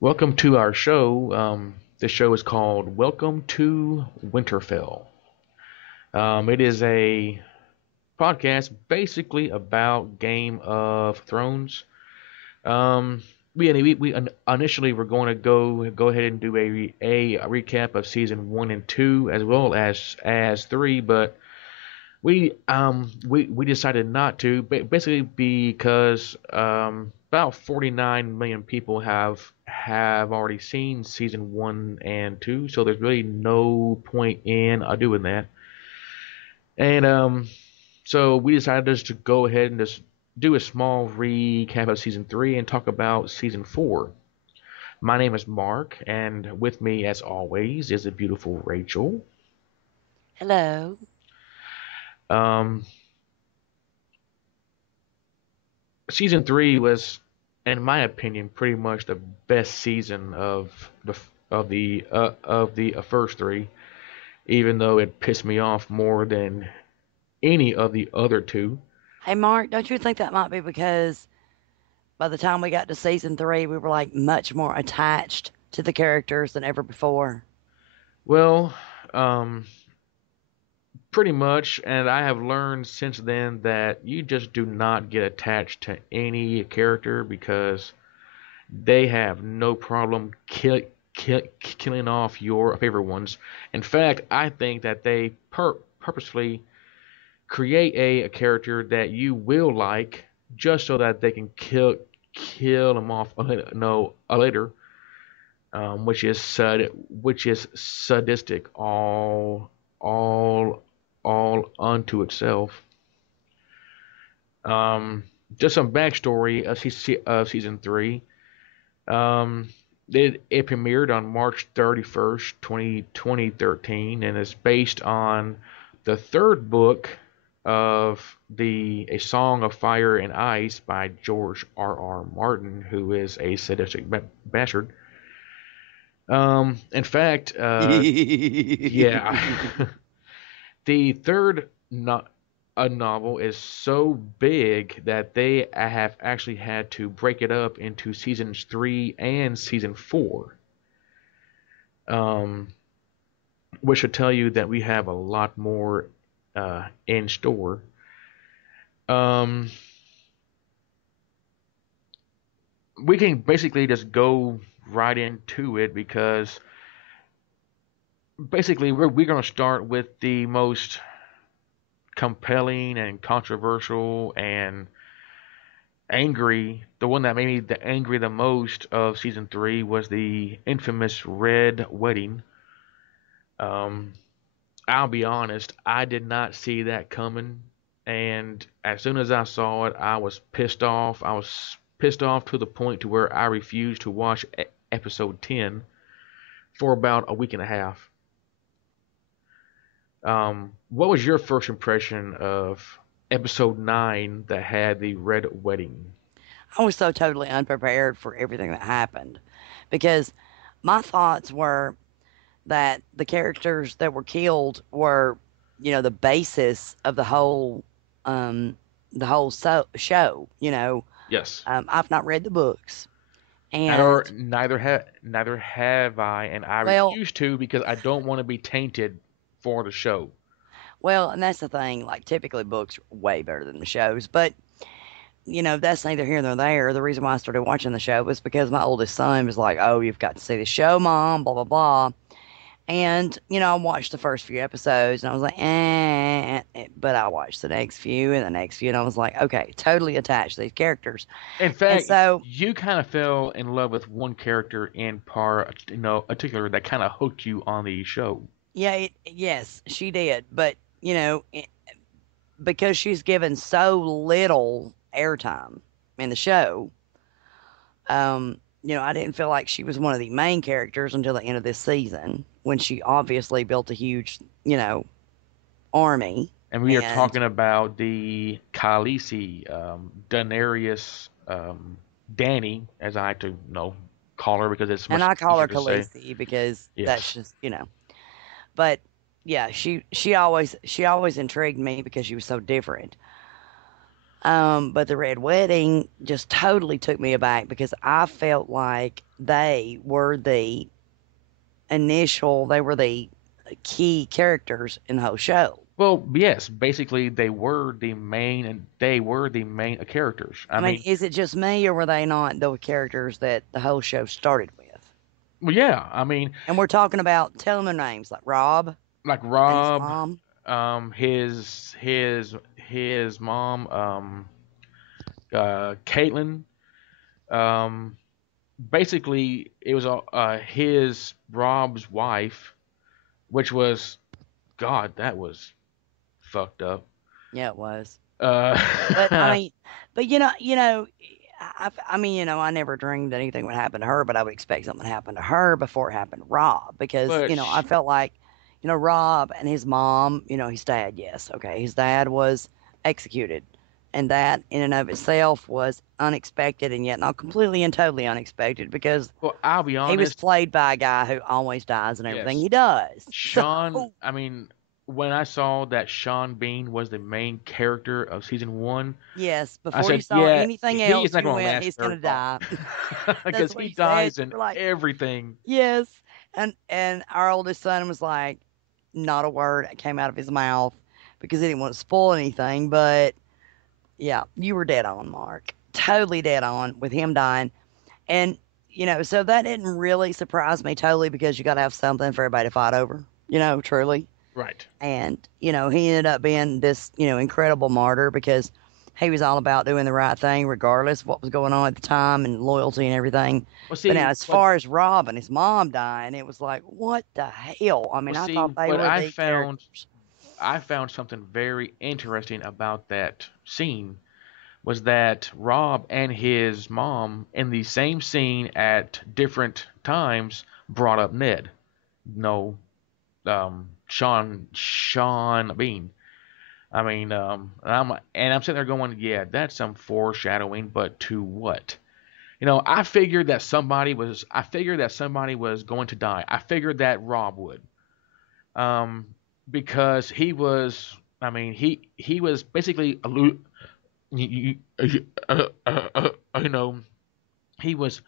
Welcome to our show. This show is called Welcome to Winterfell. It is a podcast basically about Game of Thrones. Um, we initially were going to go ahead and do a recap of season 1 and 2 as well as three, but we decided not to, basically because about 49 million people have already seen season 1 and 2, so there's really no point in doing that. And so we decided just to go ahead and just do a small recap of season 3 and talk about season 4. My name is Mark, and with me, as always, is the beautiful Rachel. Hello. Um, Season 3 was, in my opinion, pretty much the best season of the first three, even though it pissed me off more than any of the other two. Hey, Mark, don't you think that might be because by the time we got to season three, we were like much more attached to the characters than ever before? Well, um, pretty much, and I have learned since then that you just do not get attached to any character because they have no problem killing off your favorite ones. In fact, I think that they purposefully create a character that you will like just so that they can kill them off no later, which is sadistic all all unto itself. Um, just some backstory of season three. Um, it premiered on March 31st, 2013, and is based on the third book of the A Song of Fire and Ice by George R. R. Martin, who is a sadistic bastard. In fact, yeah, the third a novel is so big that they have actually had to break it up into seasons 3 and season 4, um, which should tell you that we have a lot more in store. Um, we can basically just go right into it because basically we're going to start with the most compelling and controversial and angry. The one that made me the angry the most of season 3 was the infamous Red Wedding. Um, I'll be honest, I did not see that coming, and as soon as I saw it, I was pissed off. I was pissed off to the point to where I refused to watch episode 10 for about a week and a half. What was your first impression of episode 9 that had the Red Wedding? I was so totally unprepared for everything that happened because my thoughts were that the characters that were killed were, the basis of um, show. Yes. I've not read the books, Neither and neither have neither have I, and I well, refuse to because I don't want to be tainted for the show. and that's the thing. Like typically, books are way better than the shows, but that's neither here nor there. The reason why I started watching the show was because my oldest son was like, "Oh, you've got to see the show, mom." Blah blah blah. And I watched the first few episodes, and I was like, But I watched the next few and the next few, and I was like, okay, totally attached to these characters. In And fact, so, you kind of fell in love with one character in particular that kind of hooked you on the show. yeah, yes, she did, but because she's given so little airtime in the show, I didn't feel like she was one of the main characters until the end of this season when she obviously built a huge, army. And we are And talking about the Khaleesi, Daenerys, Danny, as I like to call her because it's and much I call easier her to say. Khaleesi because that's Yes. just, but yeah, she always intrigued me because she was so different. But the Red Wedding just totally took me aback because I felt like they were the key characters in the whole show. Well, yes, basically they were the main characters. I I mean, mean, is it just me, or were they not the characters that the whole show started with? well, yeah, I mean, And we're talking about, tell them their names, like Rob like and his Rob, mom. his mom, Caitlin, um, basically it was his Rob's wife, which was God, that was fucked up. Yeah, it was. But I Uh, mean, but I mean, I never dreamed that anything would happen to her, but I would expect something to happen to her before it happened to Rob because, but I felt like, Rob and his mom, his dad, yes, okay, his dad was executed. And that in and of itself was unexpected and yet not completely and totally unexpected because well, I'll be he was honest. played by a guy who always dies in everything Yes, he does. So, Sean. I mean, when I saw that Sean Bean was the main character of season one, yes, I before you said, saw yeah, anything he is else, not you going to went, last he's going very to long die. That's because what he you said. dies You in were like, everything. yes. And our oldest son was like, not a word came out of his mouth because he didn't want to spoil anything. But yeah, you were dead on, Mark. Totally dead on with him dying. And, so that didn't really surprise me totally because you got to have something for everybody to fight over, truly. Right. And, he ended up being this, incredible martyr because he was all about doing the right thing regardless of what was going on at the time and loyalty and everything. But now, as far as Rob and his mom dying, it was like, what the hell? I Well, mean, I see, thought they what were the characters. I found something very interesting about that scene was that Rob and his mom in the same scene at different times brought up Ned. No, Sean Bean. I mean, I'm sitting there going, yeah, that's some foreshadowing, but to what? I figured that somebody was going to die. I figured that Rob would, um, because I mean, he was basically you, you, you know, he was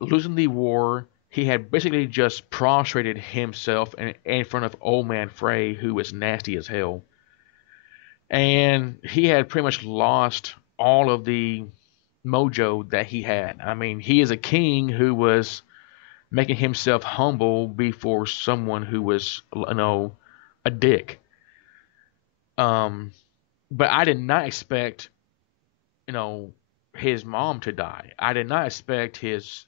losing the war. He had basically just prostrated himself in front of old man Frey, who was nasty as hell, and he had pretty much lost all of the mojo that he had. I mean, he is a king who was making himself humble before someone who was, a dick. Um, but I did not expect, you know, his mom to die. I did not expect his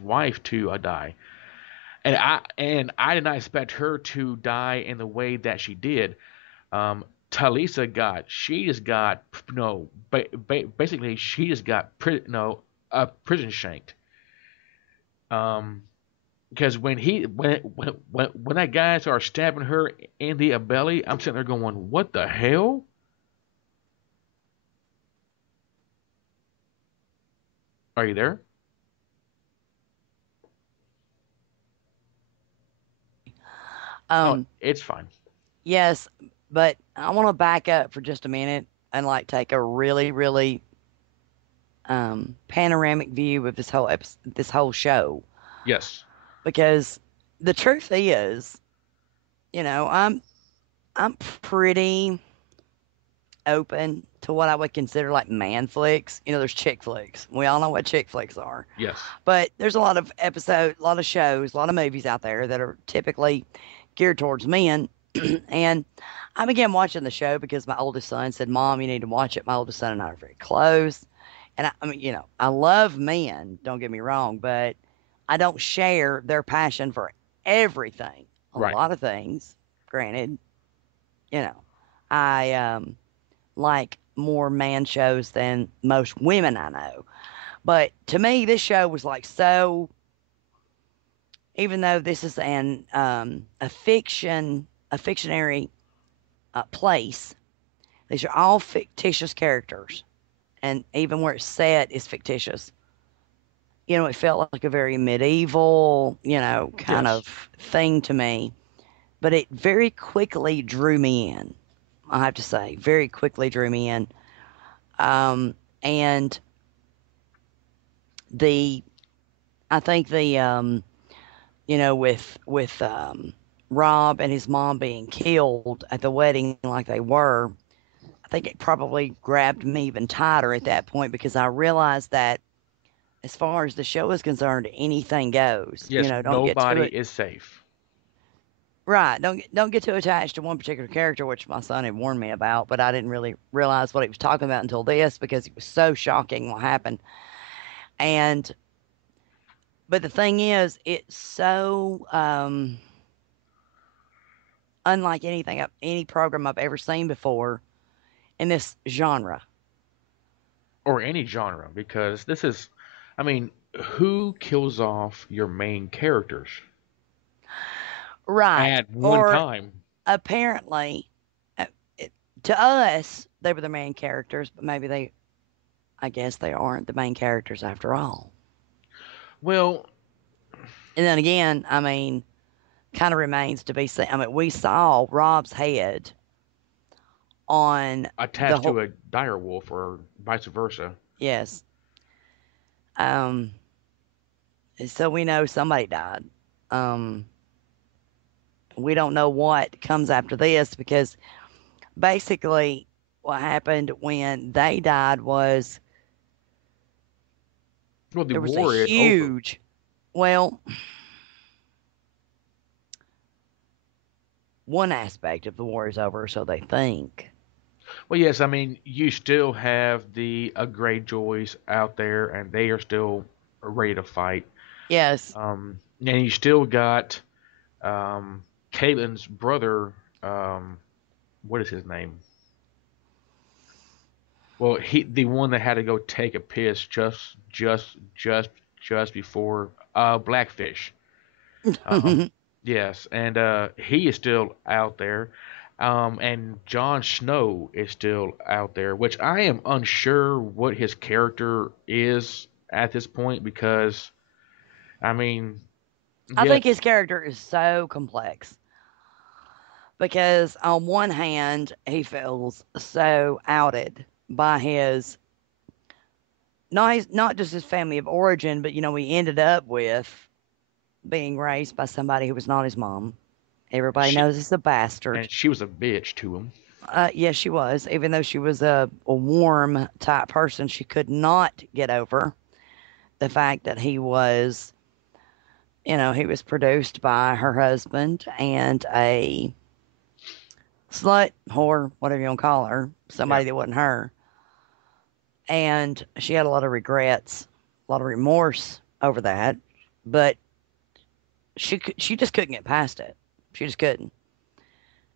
wife to die, and I did not expect her to die in the way that she did. Talisa she just got, basically she just got, prison shanked. Um, because when that guy started stabbing her in the belly, I'm sitting there going, "What the hell? Are you there?" Oh, Um, it's fine. yes, but I want to back up for just a minute and like take a really, really panoramic view of this whole show Yes, because the truth is, you know, I'm I'm pretty open to what I would consider like man flicks. There's chick flicks. We all know what chick flicks are. yes, But there's a lot of a lot of shows, a lot of movies out there that are typically geared towards men. And I began watching the show because my oldest son said, "Mom, you need to watch it." My oldest son and I are very close. And I mean, I love men, don't get me wrong, but I don't share their passion for everything. A right. lot of things, granted, you know, I like more man shows than most women I know. But to me, this show was like so. Even though this is a fictionary place, these are all fictitious characters, and even where it's set is fictitious. It felt like a very medieval, kind Yes, of thing to me. But it very quickly drew me in. I have to say. Very quickly drew me in. Um, and the I think with Rob and his mom being killed at the wedding like they were, I think it probably grabbed me even tighter at that point because I realized that as far as the show is concerned, anything goes. Yes, Don't get too nobody it is safe. right. Don't get too attached to one particular character, which my son had warned me about, but I didn't really realize what he was talking about until this because it was so shocking what happened. And but the thing is, it's so unlike any program I've ever seen before in this genre. Or any genre, because this is, I mean, who kills off your main characters Right. at one Or time? apparently, uh, to us, they were the main characters, but I guess they aren't the main characters after all. Well, And then again, I mean, kind of remains to be seen. I mean, we saw Rob's head on the attached whole, to a dire wolf or vice versa. yes. Um, so we know somebody died. Um, we don't know what comes after this because basically what happened when they died was Well, the there was a war is over. huge, well, one aspect of the war is over, so they think. Well, yes, I mean, you still have the Greyjoys out there, and they are still ready to fight. Yes. And you still got Caitlyn's brother. What is his name? Well, the one that had to go take a piss just before Blackfish. Um, yes, and he is still out there. And Jon Snow is still out there, which I am unsure what his character is at this point because I mean, I yeah, think his character is so complex because on one hand, he feels so outed by not just his family of origin, but he ended up with being raised by somebody who was not his mom. Everybody she knows he's a bastard. and she was a bitch to him. Yes, she was. Even though she was a warm type person, she could not get over the fact that he was produced by her husband and a slut, whore, whatever you want to call her, Yeah. somebody that wasn't her. And she had a lot of regrets, a lot of remorse over that. But she just couldn't get past it. She just couldn't.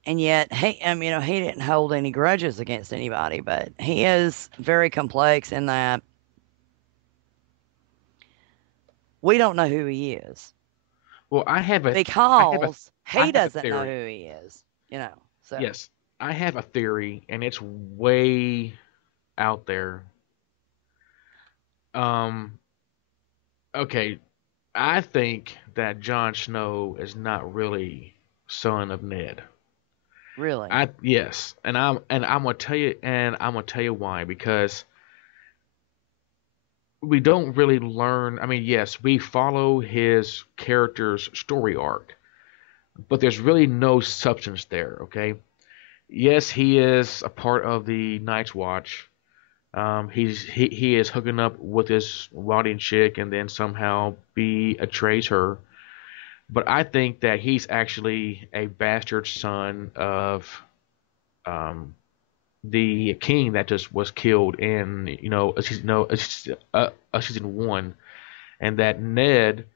And yet, he didn't hold any grudges against anybody, but he is very complex in that we don't know who he is Well, because I he have a doesn't know theory. who he is. So, Yes, I have a theory, and it's way out there. Um, okay, I think that Jon Snow is not really son of Ned. really, I yes, and I'm gonna tell you why because we don't really learn. I mean, yes, we follow his character's story arc, but there's really no substance there. Okay, yes, he is a part of the Night's Watch. He is hooking up with this rotting chick, and then somehow betrays her. But I think that he's actually a bastard son of um, the king that just was killed in a season one, and that Ned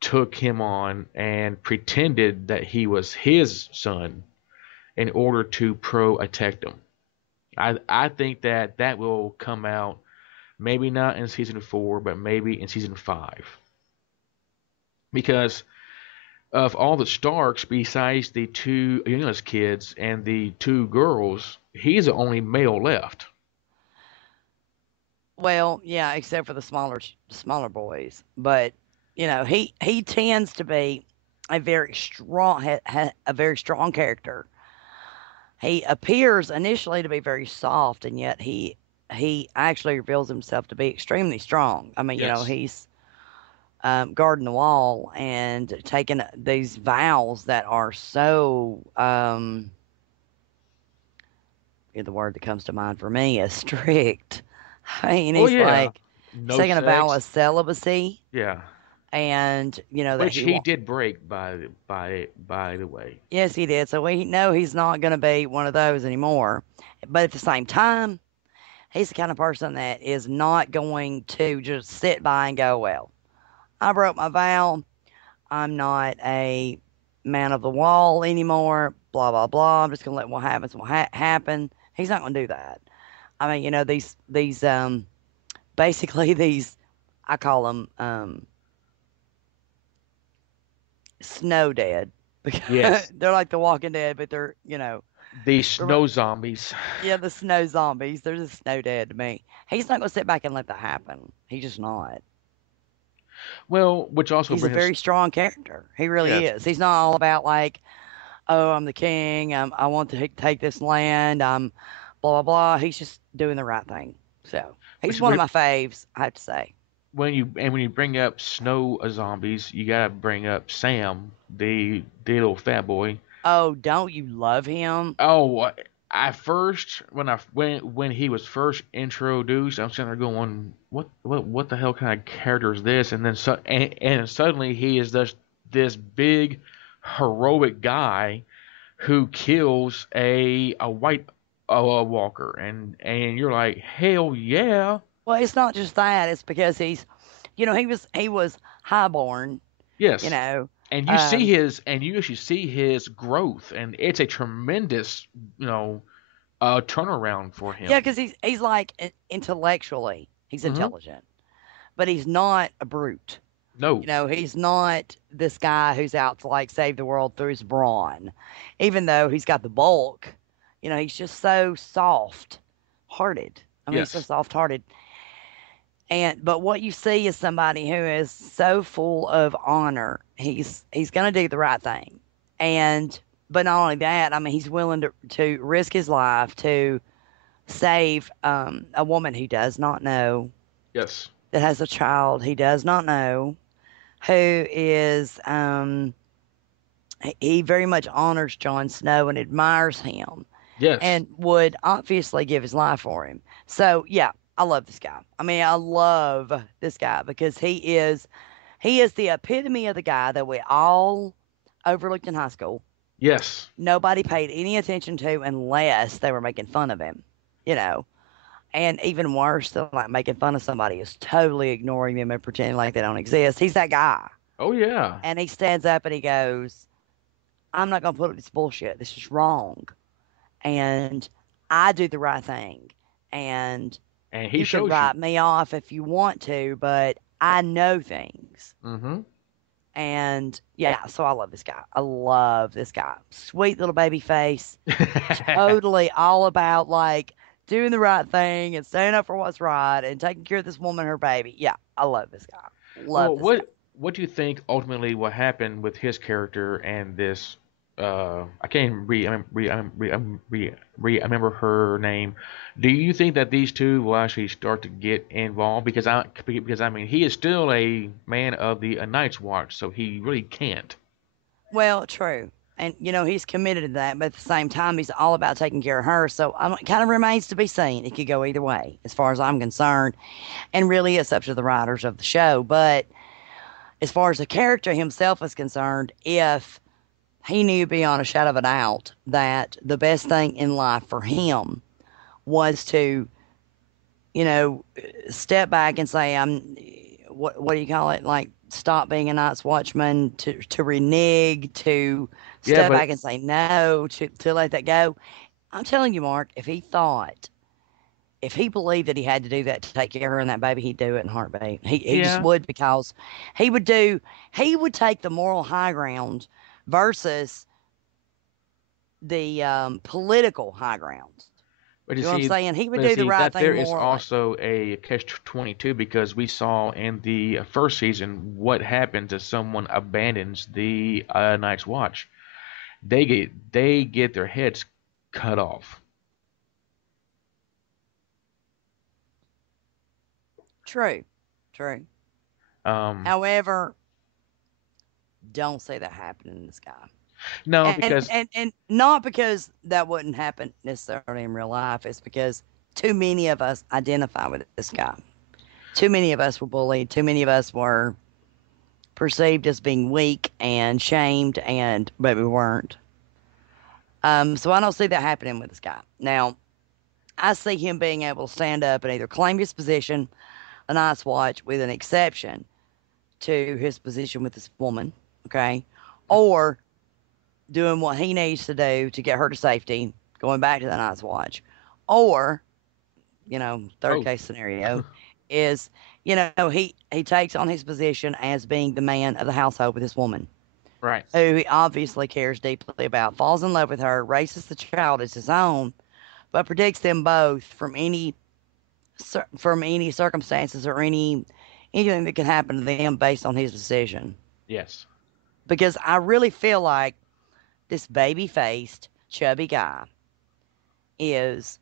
took him on and pretended that he was his son in order to protect him. I think that will come out maybe not in season four, but maybe in season five because of all the Starks, besides the two youngest kids and the two girls, he's the only male left. well, yeah, except for the smaller boys, but he tends to be a very strong character. He appears initially to be very soft, and yet he actually reveals himself to be extremely strong. I mean, Yes. he's guarding the wall and taking these vows that are so the word that comes to mind for me is strict. I mean, Oh he's yeah. like he's No taking a vow sex. of celibacy, Yeah. and that Which he he won't. did break by the way. Yes, he did. So we know he's not going to be one of those anymore. But at the same time, he's the kind of person that is not going to just sit by and go, well, I broke my vow. I'm not a man of the wall anymore. Blah, blah, blah. I'm just going to let what happens will happen. He's not going to do that. I mean, basically these, I call them snow dead. Because Yes. they're like the Walking Dead, but they're, These they're, snow zombies. yeah, the snow zombies. They're just snow dead to me. He's not going to sit back and let that happen. He's just not. Well, which also He's a brings us very strong character. He really yes, is. He's not all about like, oh, I'm the king. I want to take this land. I'm blah blah blah. He's just doing the right thing. So he's which one of my faves. I have to say. when you bring up snow zombies, you gotta bring up Sam, the little fat boy. Oh, don't you love him? Oh, I first when he was first introduced, I'm sitting there going, what the hell kind of character is this? And then and suddenly he is this big heroic guy who kills a white walker, and you're like, hell yeah, Well, it's not just that. It's because he was highborn. You yes. know, And um, you actually see his growth, and it's a tremendous, you know, turnaround for yeah, him. because he's like intellectually he's Hmm. intelligent, but he's not a brute. No, He's not this guy who's out to like save the world through his brawn, even though he's got the bulk. He's just so soft hearted. I mean, he's so yes, soft hearted. But what you see is somebody who is so full of honor. He's gonna do the right thing. And but not only that, I mean he's willing to risk his life to save a woman he does not know, yes, that has a child he does not know, who is he very much honors Jon Snow and admires him yes, and would obviously give his life for him. So yeah, I love this guy. I mean, I love this guy because he is the epitome of the guy that we all overlooked in high school. yes, Nobody paid any attention to unless they were making fun of him. You know, and even worse than like making fun of somebody is totally ignoring them and pretending like they don't exist. He's that guy. oh yeah, And he stands up and he goes, I'm not going to put up with this bullshit. This is wrong. And I do the right thing. And and he you can shows you. write me off if you want to, but I know things. Hmm. And yeah, so I love this guy. I love this guy. Sweet little baby face. Totally all about like doing the right thing and standing up for what's right and taking care of this woman and her baby. Yeah, I love this guy. Love Well, this guy. what do you think ultimately what happened with his character and this? I can't even remember her name. Do you think that these two will actually start to get involved? Because I mean he is still a man of the Night's Watch, so he really can't. Well, true. And he's committed to that, but at the same time, he's all about taking care of her. So it kind of remains to be seen. It could go either way, as far as I'm concerned. And really, it's up to the writers of the show. But as far as the character himself is concerned, if he knew beyond a shadow of a doubt that the best thing in life for him was to, you know, step back and say, what do you call it? Like, stop being a night's watchman, to renege, to Yeah, step but back and say no, to let that go. I'm telling you, Mark, if he believed that he had to do that to take care of her and that baby, he'd do it in a heartbeat. He just yeah, would, because he would take the moral high ground versus the political high ground. but you You know what I'm see, saying? He would do the right that there thing is morally. also a catch-22 because we saw in the first season what happens if someone abandons the Night's Watch. They get their heads cut off. True. True. Um, However, don't see that happening in this guy. no, And, because and and not because that wouldn't happen necessarily in real life. It's because too many of us identify with this guy. Too many of us were bullied. Too many of us were perceived as being weak and shamed, and but we weren't. So I don't see that happening with this guy. Now, I see him being able to stand up and either claim his position, a nice watch, with an exception to his position with this woman, okay, or doing what he needs to do to get her to safety, going back to the night's watch, or third oh, case scenario is he takes on his position as being the man of the household with this woman right, who he obviously cares deeply about, falls in love with her, raises the child as his own, but protects them both from any circumstances or anything that can happen to them based on his decision. yes, Because I really feel like this baby faced, chubby guy is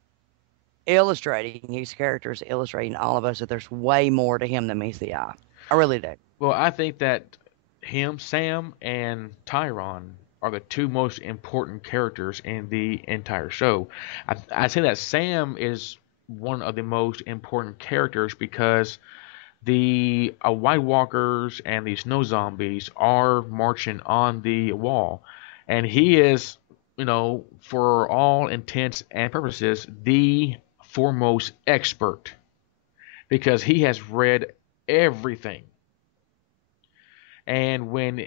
illustrating his characters, illustrating all of us that there's way more to him than meets the eye. I really do. well, I think that him, Sam, and Tyron are the two most important characters in the entire show. I say that Sam is one of the most important characters because the White Walkers and the Snow Zombies are marching on the wall, and he is, for all intents and purposes, the foremost expert because he has read everything. And when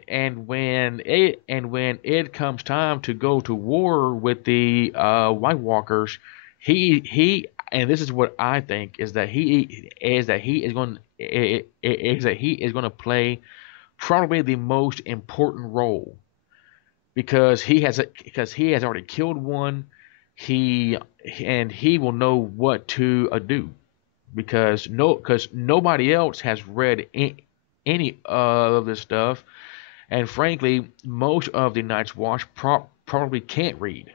it comes time to go to war with the White Walkers, he and this is what I think is that he is going to play probably the most important role because he has already killed one. He and he will know what to do because nobody else has read any of this stuff, and frankly, most of the Night's Watch probably can't read.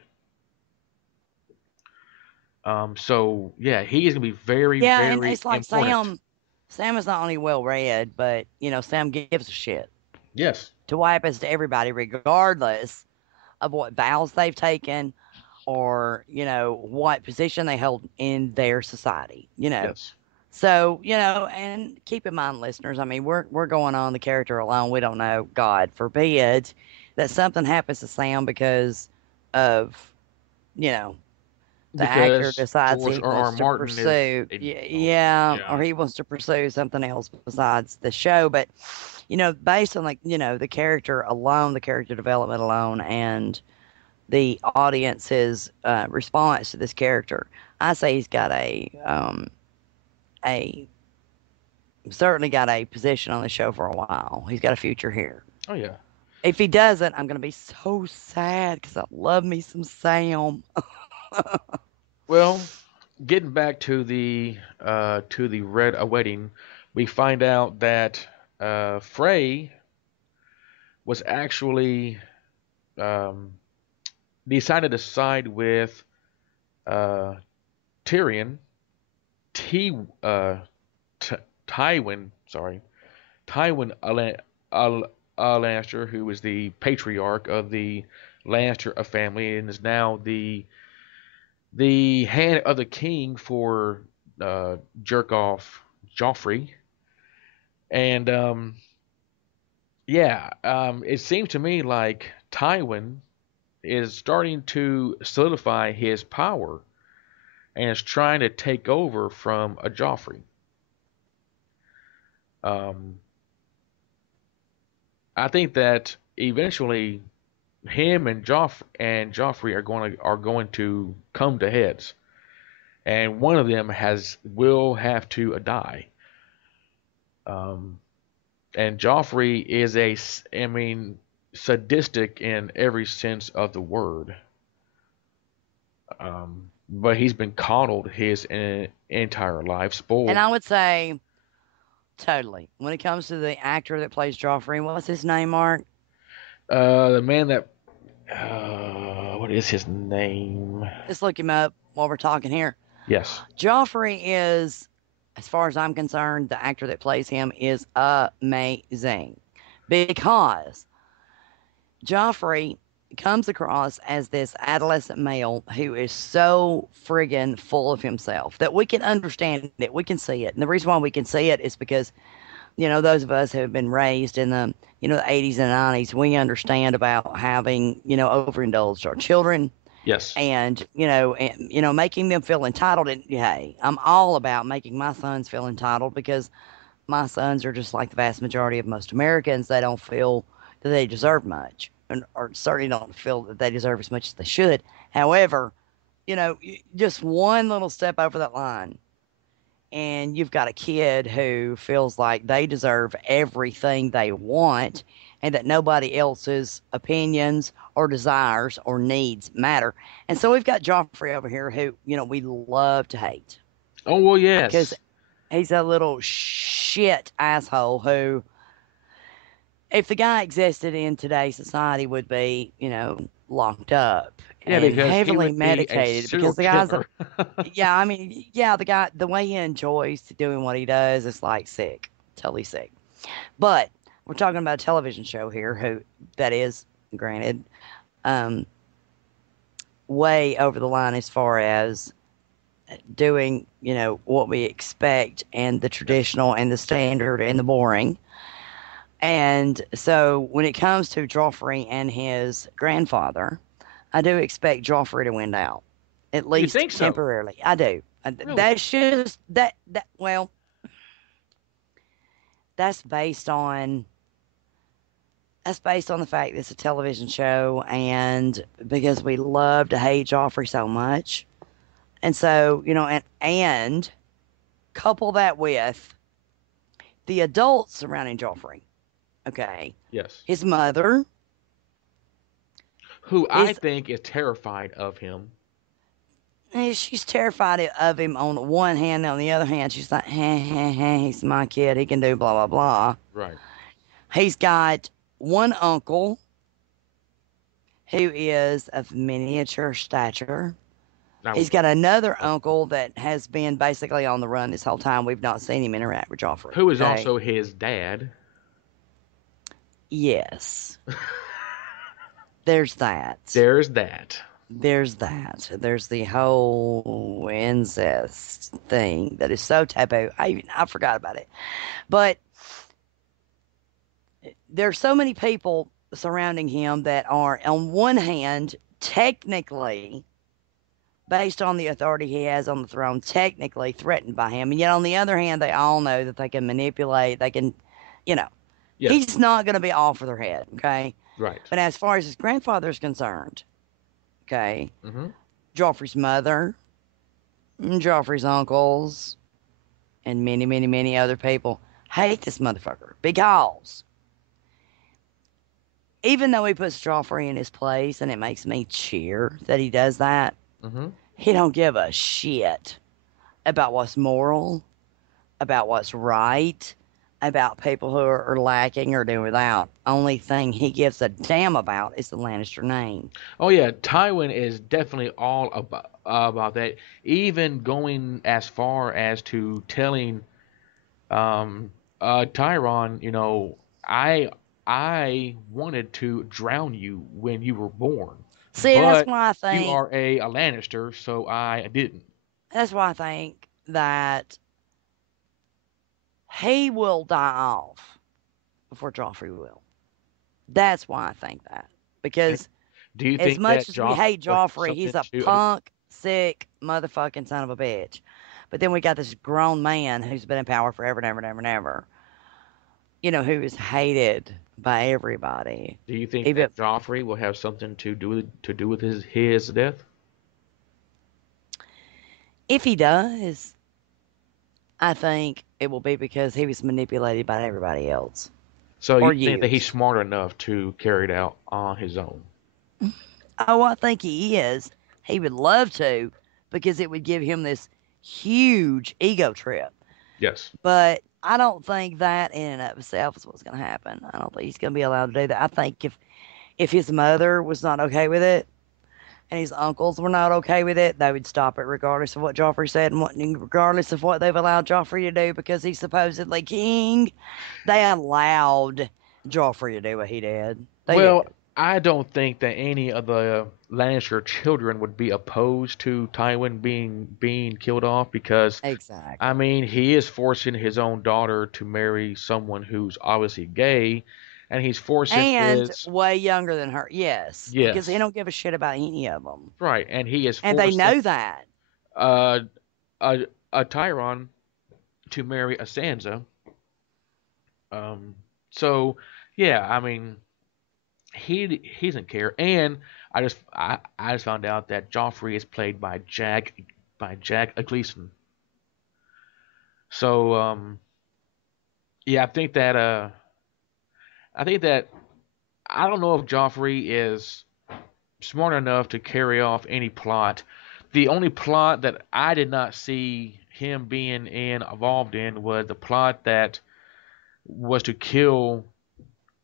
So yeah, he is gonna be very, Yeah, and very it's like important. Sam is not only well read, but Sam gives a shit Yes, to what happens to everybody, regardless of what vows they've taken or what position they hold in their society. yes, So, and keep in mind, listeners, I mean, we're going on the character alone. We don't know, God forbid, that something happens to Sam because of, you know, the actor because decides George he R. R. wants to Martin is pursue, a yeah, or yeah, he wants to pursue something else besides the show. But, based on the character alone, the character development alone, and the audience's response to this character, I say he's got a certainly got a position on the show for a while. He's got a future here. oh yeah. If he doesn't, I'm gonna be so sad because I love me some Sam. Well, getting back to the Red Wedding, we find out that Frey was actually um, decided to side with uh, Tyrion, T, uh, T, Tywin, sorry, Tywin Lannister, who was the patriarch of the Lannister family and is now the hand of the king for jerk off Joffrey. And yeah, it seems to me like Tywin is starting to solidify his power and is trying to take over from a Joffrey. Um, I think that eventually him and Joffrey are going to come to heads, and one of them has will have to die. Um, and Joffrey is I mean, sadistic in every sense of the word. But he's been coddled his entire life, And spoiled. I would say totally. When it comes to the actor that plays Joffrey, what's his name, Mark? The man that What is his name? Let's look him up while we're talking here. Yes. Joffrey is, as far as I'm concerned, the actor that plays him is amazing because Joffrey comes across as this adolescent male who is so friggin' full of himself that we can understand it. We can see it. And the reason why we can see it is because, those of us who have been raised in the 80s and 90s, we understand about having, overindulged our children Yes. and making them feel entitled. And hey, I'm all about making my sons feel entitled because my sons are just like the vast majority of most Americans. They don't feel that they deserve much, or certainly don't feel that they deserve as much as they should. However, just one little step over that line, and you've got a kid who feels like they deserve everything they want and that nobody else's opinions or desires or needs matter. And so we've got Joffrey over here who, we love to hate Oh well, because yes. he's a little shit asshole who, if the guy existed in today's society, would be, locked up Yeah, and because he heavily would be a medicated serial because the guy's a, killer. yeah, I mean, yeah, the guy, the way he enjoys doing what he does is like sick, totally sick. But we're talking about a television show here who, that is, granted, um, way over the line as far as doing, what we expect and the Yes. traditional and the standard and the boring. And so when it comes to Joffrey and his grandfather, I do expect Joffrey to win out, at You least think so? temporarily. I do. Really? That's just that. Well, that's based on that's based on the fact that it's a television show, and because we love to hate Joffrey so much, and so and couple that with the adults surrounding Joffrey. Okay, Yes. his mother, Who I his think is terrified of him. she's terrified of him on the one hand. On the other hand, she's like, he's my kid. He can do blah, blah, blah. Right. He's got one uncle who is of miniature stature. I He's would got love another that. uncle that has been basically on the run this whole time. We've not seen him interact with Joffrey. Who is Okay. also his dad. Yes. There's that. There's that. There's that. There's the whole incest thing that is so taboo. I forgot about it. But there's so many people surrounding him that are, on one hand, technically, based on the authority he has on the throne, technically threatened by him. And yet, on the other hand, they all know that they can manipulate, they can, you know, Yes. he's not going to be all for their head, okay? Right. But as far as his grandfather is concerned, okay, Mm-hmm. Joffrey's mother, Joffrey's uncles, and many, many, many other people hate this motherfucker because even though he puts Joffrey in his place and it makes me cheer that he does that, Mm-hmm. he don't give a shit about what's moral, about what's right, about people who are lacking or doing without. Only thing he gives a damn about is the Lannister name. Oh yeah, Tywin is definitely all about that. Even going as far as to telling Tyron, I wanted to drown you when you were born, See, but you are a Lannister, so I didn't. that's why I think that he will die off before Joffrey will. That's why I think that. And Because do you as think much that as we Joffrey hate will have Joffrey, something he's a to? punk, sick, motherfucking son of a bitch. But then we got this grown man who's been in power forever and ever and ever and ever, who is hated by everybody. Do you think Even that Joffrey will have something to do with his death? if he does, I think it will be because he was manipulated by everybody else So you or think that he's used. smart enough to carry it out on his own? Oh, I think he is. He would love to because it would give him this huge ego trip. Yes. But I don't think that in and of itself is what's going to happen. I don't think he's going to be allowed to do that. I think if his mother was not okay with it, and his uncles were not okay with it, they would stop it regardless of what Joffrey said and regardless of what they've allowed Joffrey to do because he's supposedly king. They allowed Joffrey to do what he did. They Well, did. I don't think that any of the Lannister children would be opposed to Tywin being killed off because I Exactly. mean he is forcing his own daughter to marry someone who's obviously gay, and he's forcing And his way younger than her. Yes, because they yes don't give a shit about any of them. right, and he is And they forcing know that. uh, a Tyron to marry a Sansa. Um, so yeah, I mean he doesn't care. And I just found out that Joffrey is played by Jack Gleason. So yeah, I think that I don't know if Joffrey is smart enough to carry off any plot. The only plot that I did not see him being involved in was the plot that was to kill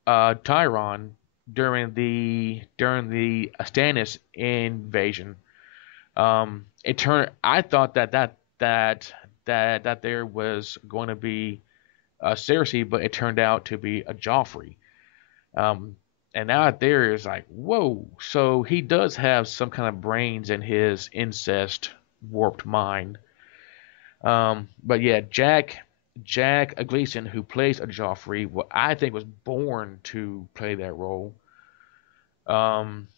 Tyron during the Stannis invasion. It turned. I thought that there was going to be a Cersei, but it turned out to be a Joffrey. Um, and now there is like, whoa. So he does have some kind of brains in his incest warped mind. But yeah, Jack Gleason, who plays a Joffrey, what I think was born to play that role. Um,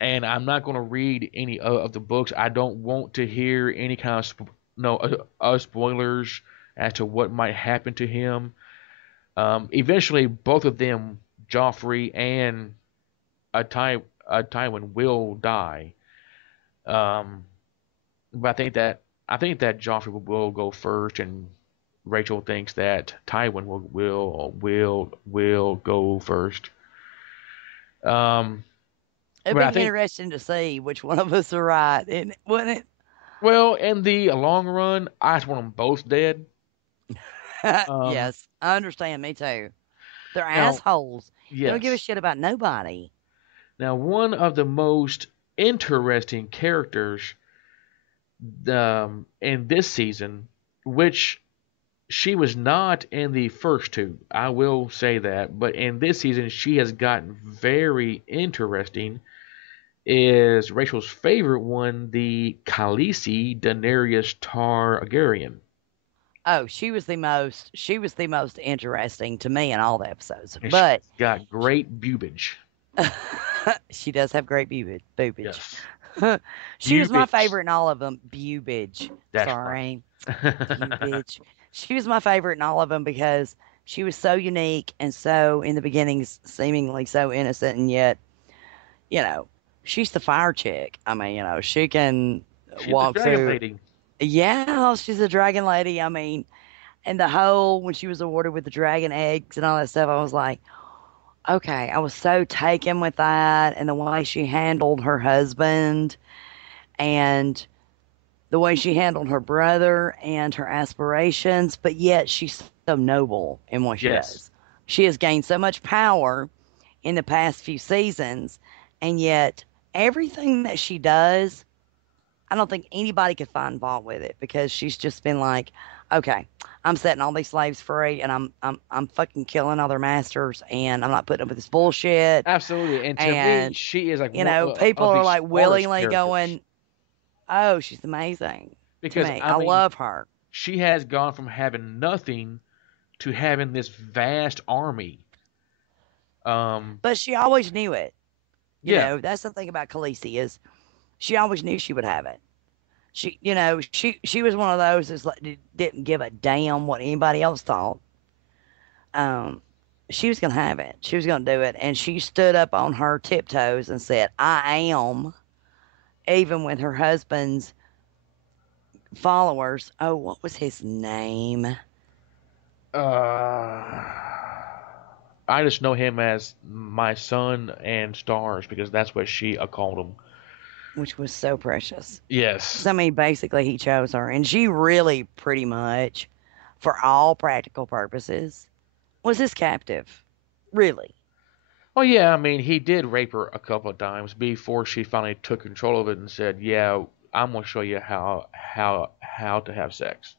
and I'm not going to read any of the books. I don't want to hear any kind of no spoilers as to what might happen to him. Eventually, both of them, Joffrey and Tywin, will die. Um, but I think that Joffrey will go first, and Rachel thinks that Tywin will go first. Um, It'd but I be think interesting to see which one of us are right, wouldn't well, in the long run, I just want them both dead. it? Um, Yes, I understand. Me too. They're now, assholes. They don't give a yes. shit about nobody. Now, one of the most interesting characters in this season, which she was not in the first two, I will say that, but in this season, she has gotten very interesting. Is Rachel's favorite one, the Khaleesi Daenerys Targaryen? Oh, she was the most interesting to me in all the episodes. And she's But got great bubage. she does have great boobage. Yes. She was my Bubage. favorite in all of them. Bubage. That's Sorry. right. Bubage. She was my favorite in all of them because she was so unique and so, in the beginnings, seemingly so innocent. And yet, you know, she's the fire chick. I mean, she can She's the walk dragon through. lady. Yeah, she's a dragon lady. I mean, and the whole, when she was awarded with the dragon eggs and all that stuff, I was like, okay, I was so taken with that and the way she handled her husband and the way she handled her brother and her aspirations, but yet she's so noble in what she Yes. does. She has gained so much power in the past few seasons, and yet everything that she does, I don't think anybody could find fault with it because she's just been like, okay, I'm setting all these slaves free and I'm fucking killing other masters and I'm not putting up with this bullshit. Absolutely. And to me, And she is like one people of the are like smartest willingly characters. going, oh, she's amazing to Because, me. I I mean, love her. she has gone from having nothing to having this vast army. Um, But she always knew it. yeah. That's the thing about Khaleesi is she always knew she would have it. She was one of those that's like didn't give a damn what anybody else thought. Um, she was gonna have it. She was gonna do it, and she stood up on her tiptoes and said, "I am." Even with her husband's followers. Oh, what was his name? Uh, I just know him as my son and stars because that's what she called him. Which was so precious. Yes. Because I mean, basically, he chose her, and she really, pretty much, for all practical purposes, was his captive. Really. Oh yeah, I mean he did rape her a couple of times before she finally took control of it and said, "Yeah, I'm gonna show you how to have sex."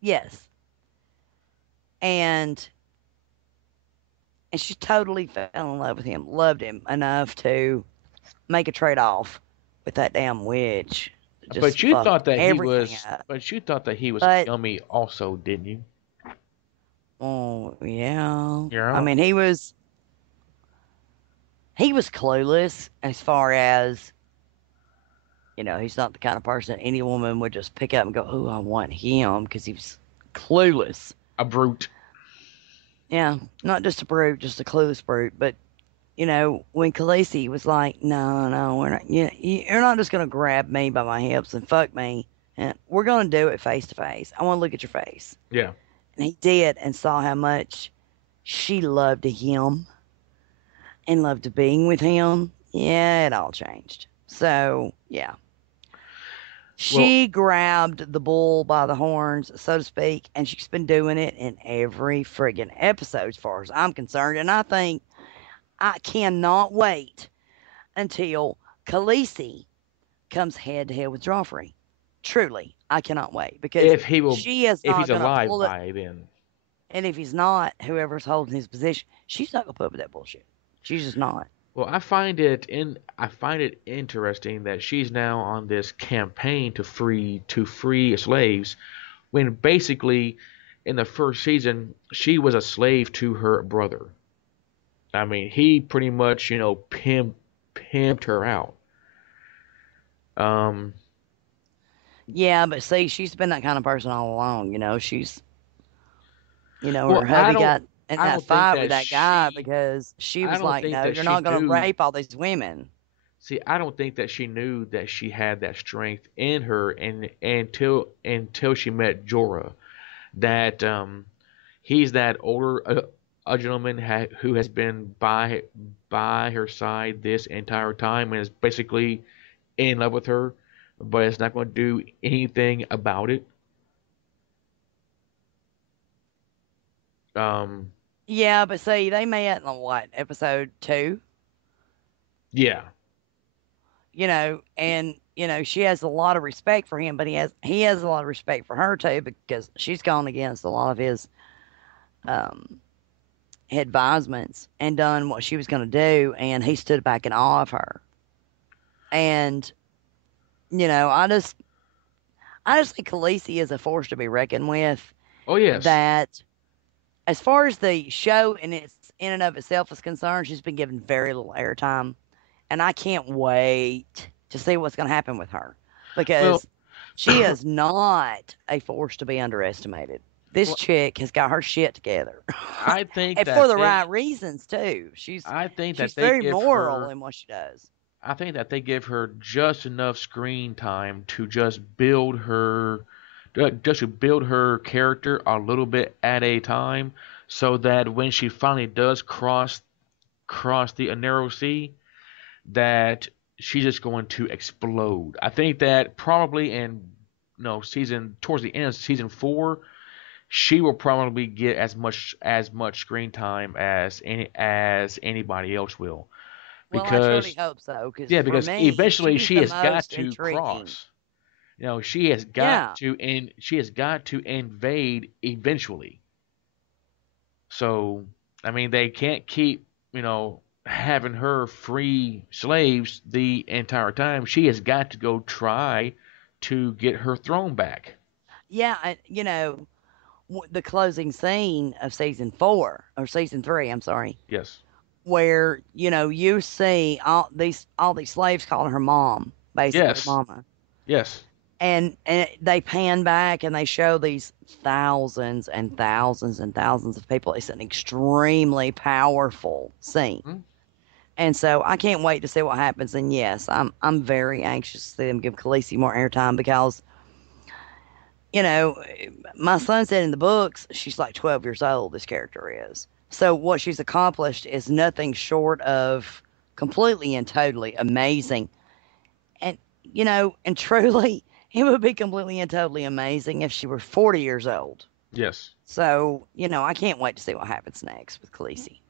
Yes. And she totally fell in love with him, loved him enough to make a trade off with that damn witch. Just But you fucked thought that he everything was, up. but you thought that he was But yummy also, didn't you? oh yeah. I Yeah. mean he was clueless as far as, he's not the kind of person any woman would just pick up and go, "Oh, I want him," because he was clueless. A brute. Yeah, not just a brute, just a clueless brute. But when Khaleesi was like, "No, no, we're not. You're not just gonna grab me by my hips and fuck me, and we're gonna do it face to face. I want to look at your face." Yeah. And he did, and saw how much she loved him and loved being with him. Yeah, it all changed. So yeah, Well, she grabbed the bull by the horns, so to speak, and she's been doing it in every friggin' episode, as far as I'm concerned. And I think I cannot wait until Khaleesi comes head to head with Joffrey. Truly, I cannot wait because if he will, she is if not he's going to alive pull it. by then. And if he's not, whoever's holding his position, she's not going to put up with that bullshit. She's just not. Well, I find it interesting that she's now on this campaign to free slaves when basically in the first season she was a slave to her brother. I mean, he pretty much, pimped her out. Um, Yeah, but see, she's been that kind of person all along. well, Her hubby got in I that don't think fight with that that guy because she I was don't like, think "No, that you're she not going to knew. rape all these women." See, I don't think that she knew that she had that strength in her, and until she met Jorah. That he's that older a gentleman who has been by her side this entire time and is basically in love with her, but is not going to do anything about it. Um, Yeah, but see, they met in what, episode 2? yeah, And she has a lot of respect for him, but he has a lot of respect for her too because she's gone against a lot of his um advisements and done what she was going to do, and he stood back in awe of her. And I just think Khaleesi is a force to be reckoned with. oh yes, That, as far as the show and its in and of itself is concerned, she's been given very little airtime, and I can't wait to see what's going to happen with her well, because she is not a force to be underestimated. This well, chick has got her shit together, I think and for that the they, right reasons too. She's I think that she's they very give moral her in what she does. I think that they give her just enough screen time to just build her, just to build her character a little bit at a time, so that when she finally does cross the narrow sea, that she's just going to explode. I think that probably in no season towards the end of season 4, she will probably get as much screen time as anybody else will, Well, I surely because hope so, because yeah, for because me, eventually she's she the has got most to intriguing. cross. She has got Yeah, to invade eventually. So, I mean, they can't keep, having her free slaves the entire time. She has got to go try to get her throne back. yeah, the closing scene of season 4 or season 3, I'm sorry, Yes. where you see all these slaves calling her mom, basically Yes. mama, Yes. and they pan back and they show these thousands and thousands and thousands of people. It's an extremely powerful scene. Hmm? And so I can't wait to see what happens. And yes, I'm very anxious to see them give Khaleesi more airtime because you know, my son said in the books she's like 12 years old, this character is. So what she's accomplished is nothing short of completely and totally amazing. And, and truly, it would be completely and totally amazing if she were 40 years old. Yes. So, I can't wait to see what happens next with Khaleesi.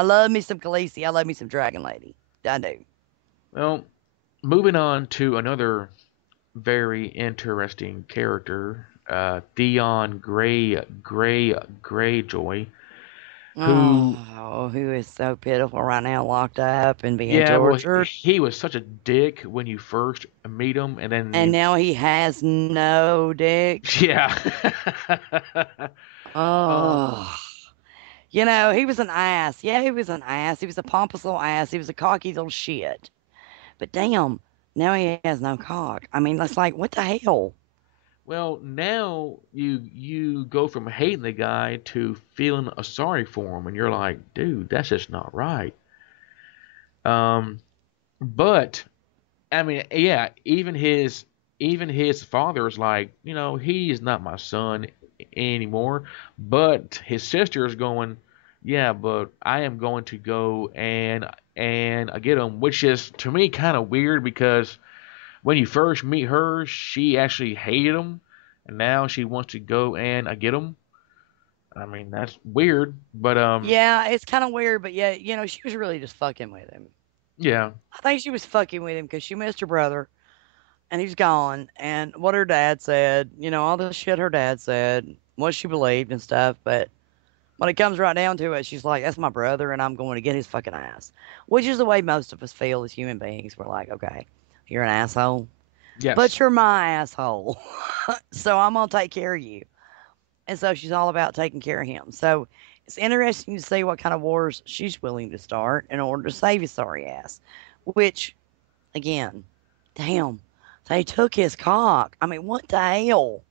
I love me some Khaleesi. I love me some Dragon Lady. I do. Well, moving on to another very interesting character, Theon Greyjoy, who, Oh, who is so pitiful right now, locked up and being yeah, well, tortured. he was such a dick when you first meet him, and then And you, now he has no dick. yeah. um, Oh, you know, he was an ass. Yeah, he was an ass. He was a pompous little ass. He was a cocky little shit. But damn, now he has no cock. I mean, that's like, what the hell? well, now you go from hating the guy to feeling sorry for him, and you're like, dude, that's just not right. Um, but I mean, yeah, even his father's like, he is not my son anymore. But his sister is going, yeah, but I am going to go and get him, which is to me kind of weird because when you first meet her, she actually hated him, and now she wants to go and get him. I mean, that's weird, but Yeah, it's kind of weird, but yeah, you know, she was really just fucking with him. yeah, I think she was fucking with him because she missed her brother and he's gone. And what her dad said, you know, all the shit her dad said, what she believed and stuff. But when it comes right down to it, she's like, that's my brother and I'm going to get his fucking ass. Which is the way most of us feel as human beings. We're like, okay, you're an asshole, but yes. you're my asshole. So I'm going to take care of you. And so she's all about taking care of him. So it's interesting to see what kind of wars she's willing to start in order to save his sorry ass. Which, again, damn, they took his cock. I mean, what the hell?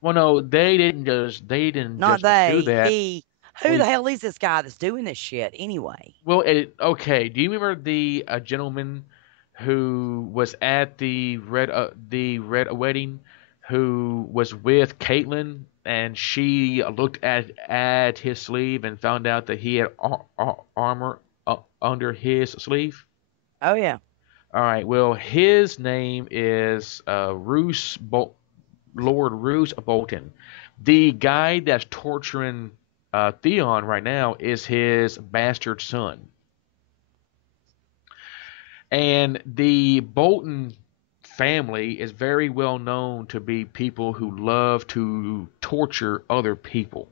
Well, no, they didn't just Not do they, that. he. Who Well, the hell is this guy that's doing this shit anyway? okay. Do you remember the gentleman who was at the red wedding, who was with Caitlyn, and she looked at his sleeve and found out that he had armor under his sleeve? Oh, yeah. All right. Well, his name is Lord Roose Bolton. The guy that's torturing Theon right now is his bastard son. And the Bolton family is very well known to be people who love to torture other people.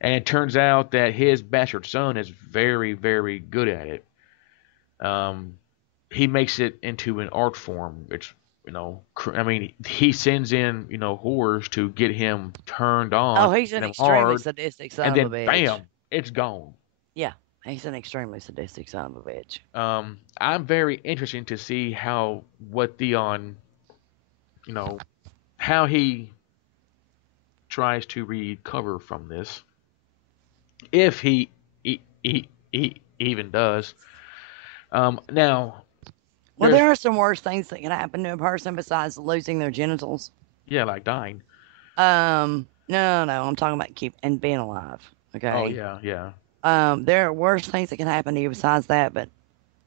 And it turns out that his bastard son is very, very good at it. Um, he makes it into an art form. I mean, he sends in, whores to get him turned Oh, on, he's an get him extremely hard, sadistic and son of a then bitch. bam, it's gone. Yeah, he's an extremely sadistic son of a bitch. I'm very interested to see what Theon, you know, how he tries to recover from this, if he even does. Now Well, there's there are some worse things that can happen to a person besides losing their genitals. yeah, like dying. No, no, no. I'm talking about keep and being alive. Oh Okay. yeah, yeah. There are worse things that can happen to you besides that, but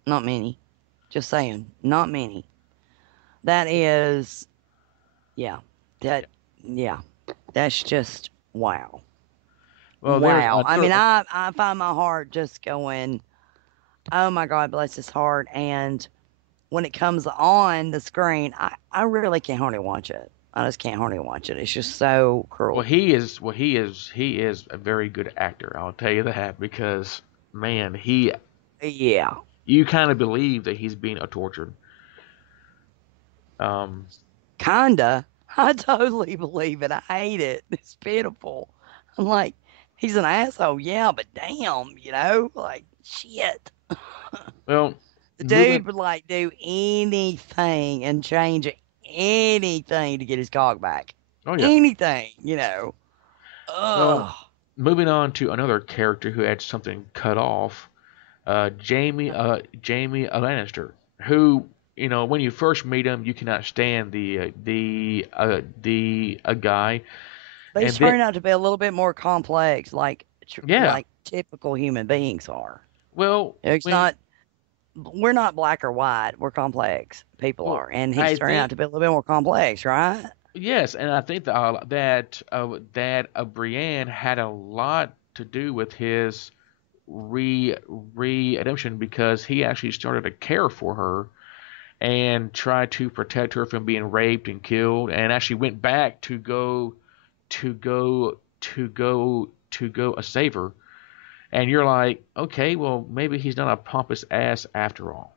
not many. Just saying, not many. That is, yeah, that, yeah, that's just wow, Well, there's wow. I mean, another. I find my heart just going, oh my God, bless his heart. And when it comes on the screen, I really can't hardly watch it. I just can't hardly watch it. It's just so Well, cruel. he is a very good actor. I'll tell you that because man, Yeah, you kind of believe that he's being tortured. Um, kinda. I totally believe it. I hate it. It's pitiful. I'm like, he's an asshole, yeah, but damn, you know, like shit. well, The moving. dude would like do anything and change anything to get his cock back. Oh yeah. Anything, you know. Well, Ugh. moving on to another character who had something cut off. Jamie Lannister, who when you first meet him, you cannot stand the guy, But he's and then turning out to be a little bit more complex, yeah. like typical human beings are. Well, It's when not we're not black or white. We're complex. People well, are, and he's I turning out think to be a little bit more complex, right? yes, and I think that Brienne had a lot to do with his redemption because he actually started to care for her and tried to protect her from being raped and killed, and actually went back to go save her. And you're like, okay, well maybe he's not a pompous ass after all.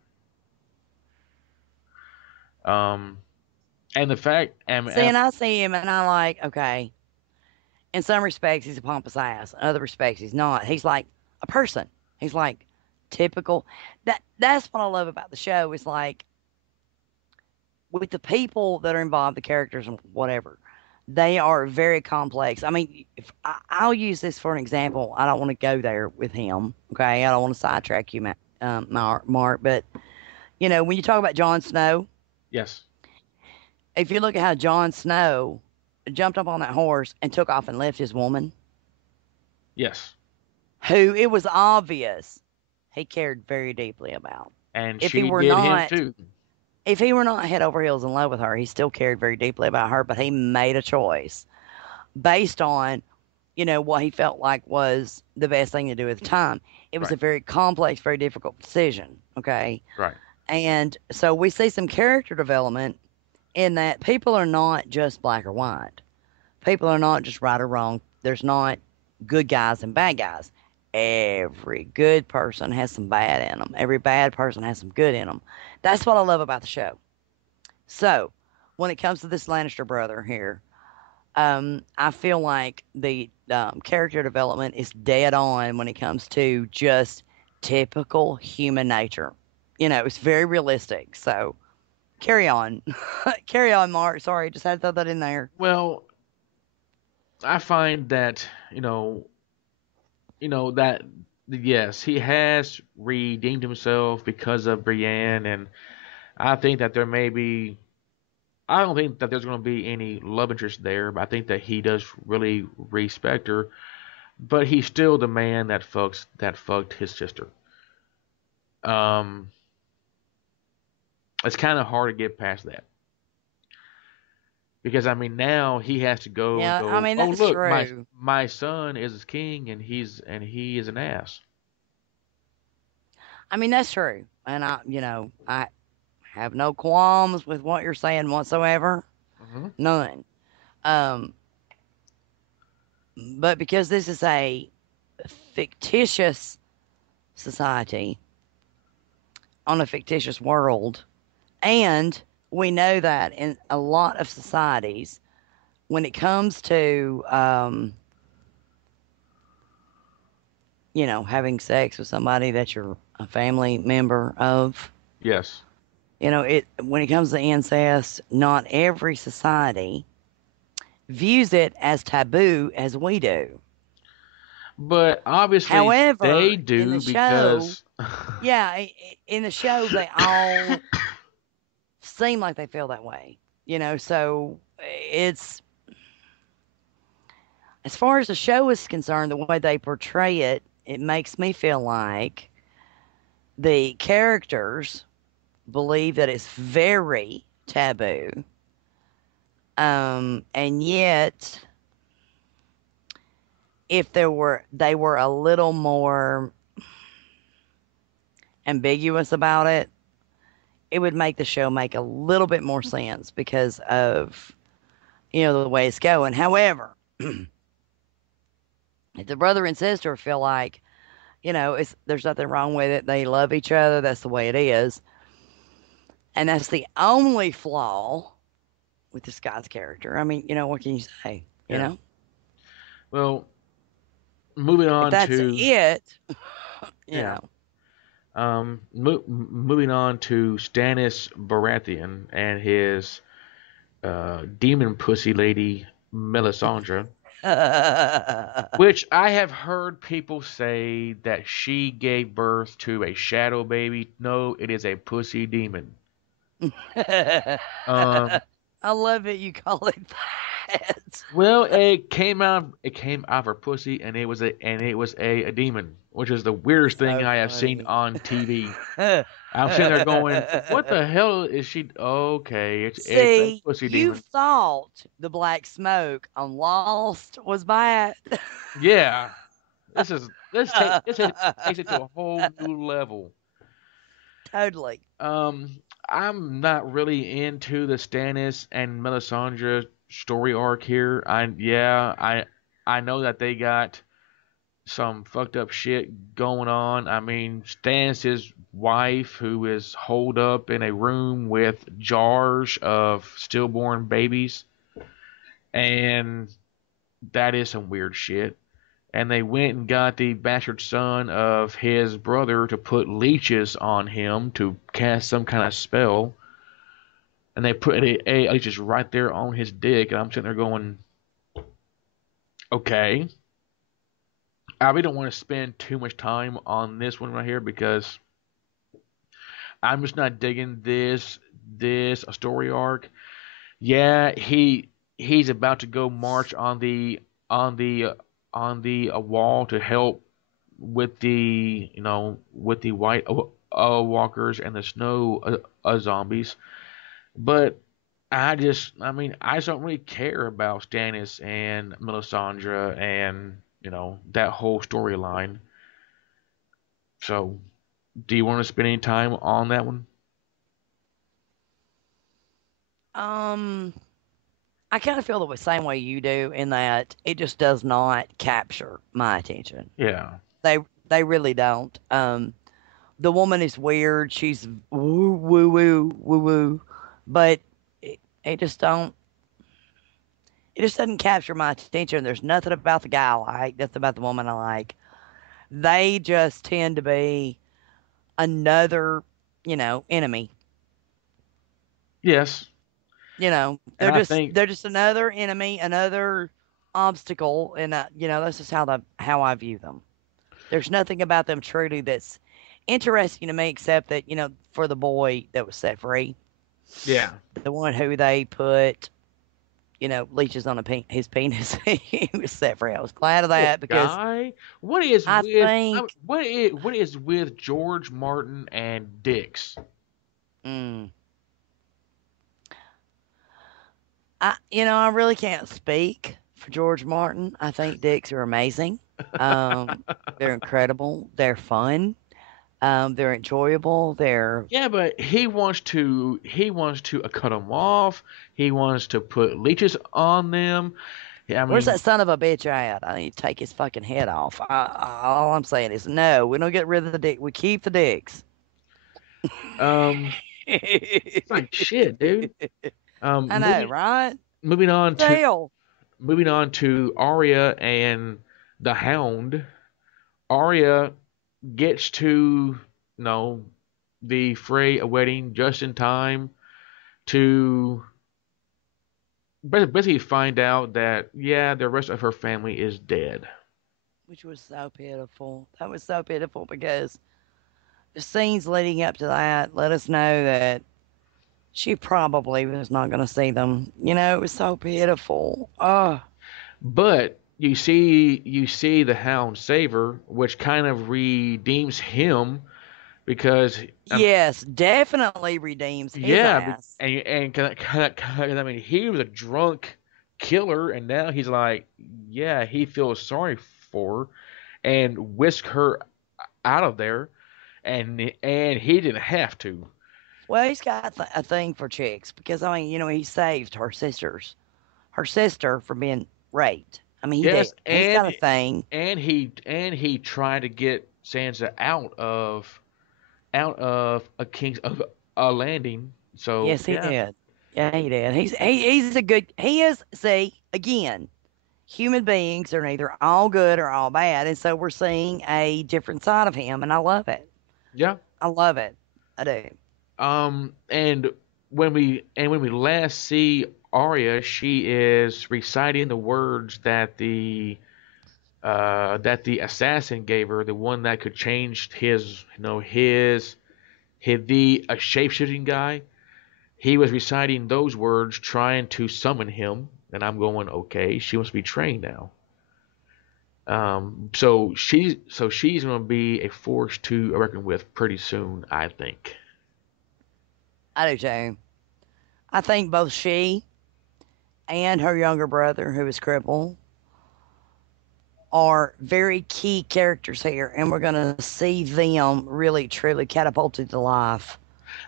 Um, and the fact, See, and I see him and I like, okay, in some respects he's a pompous ass. In other respects he's not. He's like a person. He's like typical. That's what I love about the show is like with the people that are involved, the characters and whatever, they are very complex. I mean, if I'll use this for an example, I don't want to go there with him. Okay, I don't want to sidetrack you, Mark. But when you talk about Jon Snow, yes, if you look at how Jon Snow jumped up on that horse and took off and left his woman, yes, who it was obvious he cared very deeply about. and If he she were did him not, too. if he were not head over heels in love with her, he still cared very deeply about her. But he made a choice based on what he felt like was the best thing to do at the time. It was Right, a very complex, very difficult decision. Okay. right, And so we see some character development in that people are not just black or white. People are not just right or wrong. There's not good guys and bad guys. Every good person has some bad in them. Every bad person has some good in them. That's what I love about the show. So, when it comes to this Lannister brother here, I feel like the character development is dead on when it comes to just typical human nature. It's very realistic. So, carry on. Carry on, Mark. Sorry, just had to throw that in there. well, I find that that yes, he has redeemed himself because of Brienne, and I think that there may be. I don't think that there's going to be any love interest there, but I think that he does really respect her. But he's still the man that fucked his sister. Um, it's kind of hard to get past that because I mean now he has to go and Yeah, I go. mean, Oh that's look, my true. my son is king and he is an ass. I mean, that's true. And I have no qualms with what you're saying whatsoever. Hmm. None. Um, but because this is a fictitious society on a fictitious world, and we know that in a lot of societies, when it comes to, having sex with somebody that you're a family member of, Yes, it when it comes to incest, not every society views it as taboo as we do. but obviously they However, in the do show, because yeah, in the show, they all seem like they feel that way. So it's as far as the show is concerned, the way they portray it, it makes me feel like the characters believe that it's very taboo. And yet, if they were a little more ambiguous about it, it would make the show make a little bit more sense because of the way it's going. However, if the brother and sister feel like there's nothing wrong with it, they love each other, that's the way it is, and that's the only flaw with this guy's character. I mean, what can you say? yeah. Well, moving If on that's to it, you yeah. know. Moving on to Stannis Baratheon and his demon pussy lady Melisandre, which I have heard people say that she gave birth to a shadow baby. No, it is a pussy demon. Um, I love it. You call it that. well, it came out of her pussy, and it was a demon, which is the weirdest thing So I have seen funny. on TV. I'm sitting there going, "What the hell is she?" Okay, it's a See, pussy you demon. thought the black smoke on Lost was bad. Yeah, this is. this takes it to a whole new level. Totally. I'm not really into the Stannis and Melisandre story arc here. I know that they got some fucked up shit going on. I mean, Stannis' wife, who is holed up in a room with jars of stillborn babies, and that is some weird shit. And they went and got the bastard son of his brother to put leeches on him to cast some kind of spell. And they put a leeches right there on his dick. And I'm sitting there going, okay. I really don't want to spend too much time on this one right here because I'm just not digging this story arc. Yeah, he's about to go march on the wall to help with the with the white walkers and the snow zombies. But I just don't really care about Stannis and Melisandre and that whole storyline. So, do you want to spend any time on that one? Um, I kind of feel the same way you do in that it just does not capture my attention. Yeah. They they really don't. The woman is weird. She's woo woo woo woo woo, but it just don't. It just doesn't capture my attention. There's nothing about the guy I like. Nothing about the woman I like. They just tend to be another, enemy. Yes. And They're I just think they're just another enemy, another obstacle, and that's just how I view them. There's nothing about them truly that's interesting to me except that for the boy that was set free, yeah. the one who they put leeches on his penis, he was set free. I was glad of Poor that because guy. I think What is with George Martin and Dix? mm, I really can't speak for George Martin. I think dicks are amazing. Um, they're incredible. They're fun. They're enjoyable. They're Yeah, but he wants to cut them off. He wants to put leeches on them. Yeah, I Where's mean, that son of a bitch at? I need to take his fucking head off. All I'm saying is no. We don't get rid of the dick. We keep the dicks. um, it's like shit, dude. I Um, know, moving right? moving on to Hell. Arya and the Hound. Arya gets to the fray a wedding just in time to basically find out that yeah, the rest of her family is dead. Which was so pitiful. That was so pitiful because the scenes leading up to that let us know that she probably was not going to see them. It was so pitiful. Oh, But you see the Hound save her, which kind of redeems him because yes, definitely redeems his yeah, ass. I mean he was a drunk killer, and now he's like yeah he feels sorry for her and whisk her out of there, and he didn't have to. Well, he's got a thing for chicks because I mean, he saved her sister from being raped. I mean, he did. Yes, He's got a thing. and he tried to get Sansa out of a King's of a landing. So Yes, he yeah, did. Yeah, he did. He's a good. He is. See again, human beings are neither all good or all bad, and so we're seeing a different side of him, and I love it. yeah. I love it. I do. And when we last see Arya, she is reciting the words that the assassin gave her, the one that could change his the a shapeshifting guy. He was reciting those words, trying to summon him, and I'm going, okay, she must be trained now. So she's going to be a force to reckon with pretty soon, I think. I do too. I think both she and her younger brother, who is crippled, are very key characters here, and we're going to see them really truly catapulted to life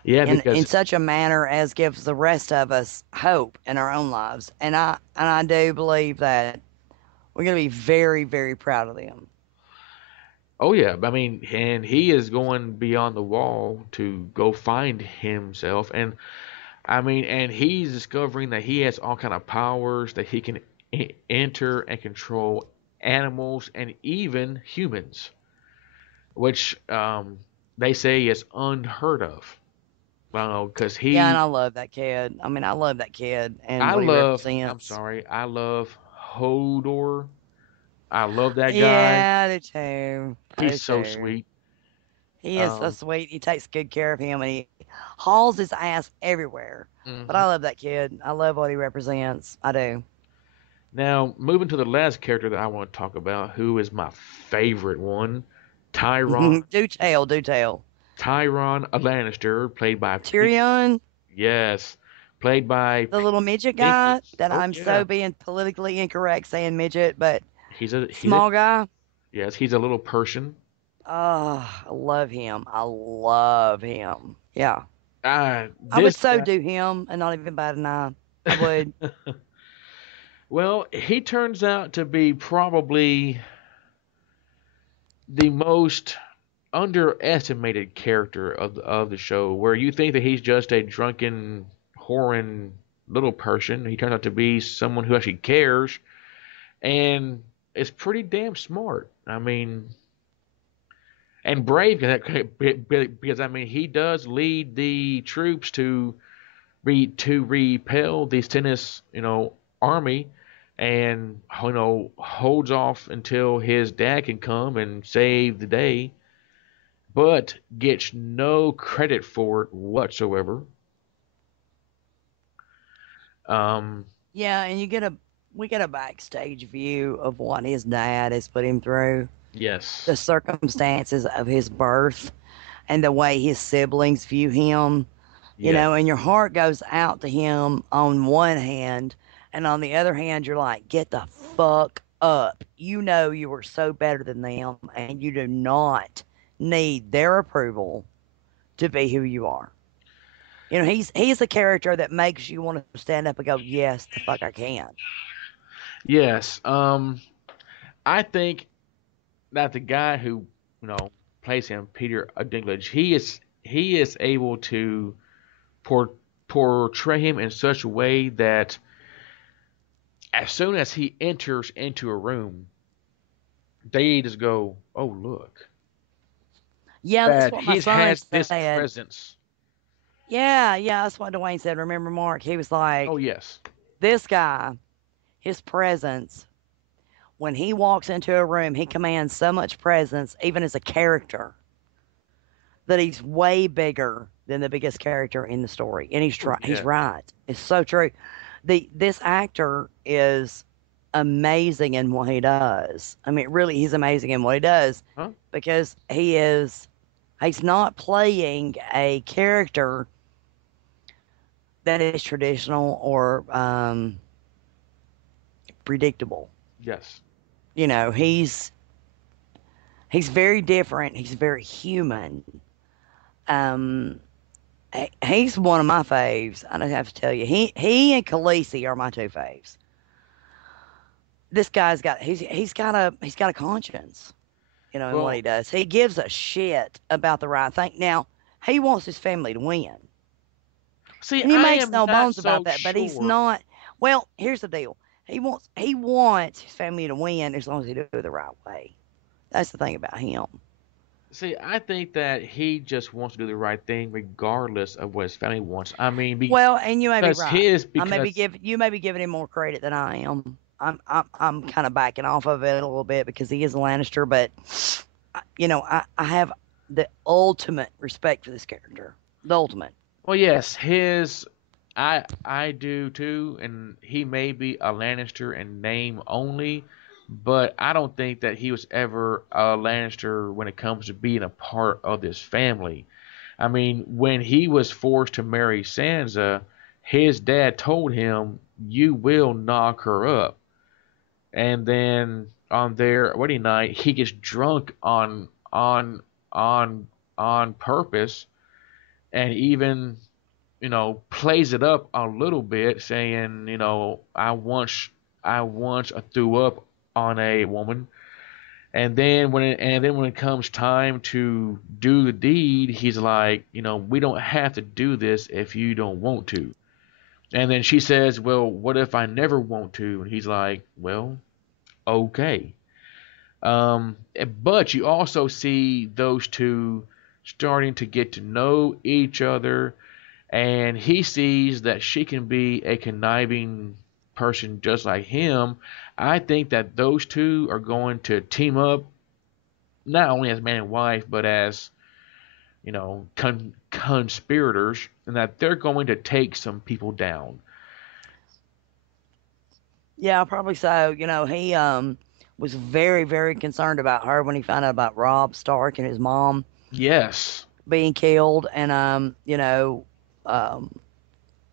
Yeah, in because such a manner as gives the rest of us hope in our own lives. And I do believe that we're going to be very very proud of them. oh yeah, I mean, and he is going beyond the wall to go find himself, and I mean, and he's discovering that he has all kind of powers that he can enter and control animals and even humans, which they say is unheard of. I don't know, because Yeah, and I love that kid. I mean, I love that kid and what he I'm represents. sorry, I love Hodor. I love that guy. Yeah, I do too. I He's do so too. sweet. He is so Um, sweet. He takes good care of him and he hauls his ass everywhere. But mhm. I love that kid. I love what he represents. I do. Now, moving to the last character that I want to talk about, who is my favorite one, Tyron. Do tell, do tell. Tyron Lannister, played by Tyrion, yes, played by the little midget guy Dinklage. that Oh I'm yeah, so being politically incorrect saying midget, but he's a small guy. yes, he's a little Persian. Oh, I love him. I love him. Yeah. I would This so guy. do him and not even bat an eye. I would. Well, he turns out to be probably the most underestimated character of the show, where you think that he's just a drunken, whoring little person. He turns out to be someone who actually cares and is pretty damn smart. I mean, and brave because I mean he does lead the troops to repel the Stennis army, and holds off until his dad can come and save the day, but gets no credit for it whatsoever. Um, Yeah, and we get a backstage view of what his dad has put him through, yes, the circumstances of his birth, and the way his siblings view him. yes, And your heart goes out to him on one hand, and on the other hand, you're like, get the fuck up. You know you are so better than them, and you do not need their approval to be who you are. He's a character that makes you want to stand up and go, yes, the fuck I can. yes. I think that the guy who you know plays him, Peter Dinklage, he is able to por- portray him in such a way that as soon as he enters into a room, they just go, "Oh, look, Yeah, that's that what my he son has this said. presence." Yeah, yeah, that's what Dwayne said. Remember, Mark? He was Oh like, yes, this guy, his presence, when he walks into a room, he commands so much presence, even as a character, that he's way bigger than the biggest character in the story. And oh he's yes, right. It's so true. This actor is amazing in what he does. I mean, really, he's amazing in what he does huh? because he's not playing a character that is traditional or predictable. Yes, He's very different. He's very human. Um, he's one of my faves. I don't have to tell you. He and Khaleesi are my two faves. This guy's got he's got a conscience, in what well, he does. He gives a shit about the right thing. Now, he wants his family to win. see, And he I makes am no not bones so about that, but he's sure. not. Well, here's the deal. He wants his family to win as long as he do it the right way. That's the thing about him. See, I think that he just wants to do the right thing regardless of what his family wants. I mean, Well, and you may be because right. his I may be because give you may be giving him more credit than I am. I'm kind of backing off of it a little bit because he is a Lannister, but I have the ultimate respect for this character. The ultimate. well, yes, his I do too, and he may be a Lannister in name only, but I don't think that he was ever a Lannister when it comes to being a part of this family. I mean, when he was forced to marry Sansa, his dad told him, "You will knock her up." And then, on their wedding night, he gets drunk on on purpose, and even plays it up a little bit, saying, I once threw up on a woman, and then when it comes time to do the deed, he's like, we don't have to do this if you don't want to. And then she says, well, what if I never want to? And he's like, well, okay. But you also see those two starting to get to know each other, and he sees that she can be a conniving person just like him. I think that those two are going to team up, not only as man and wife, but as conspirators, and that they're going to take some people down. Yeah, probably so. He was very, very concerned about her when he found out about Robb Stark and his mom Yes, being killed, and um,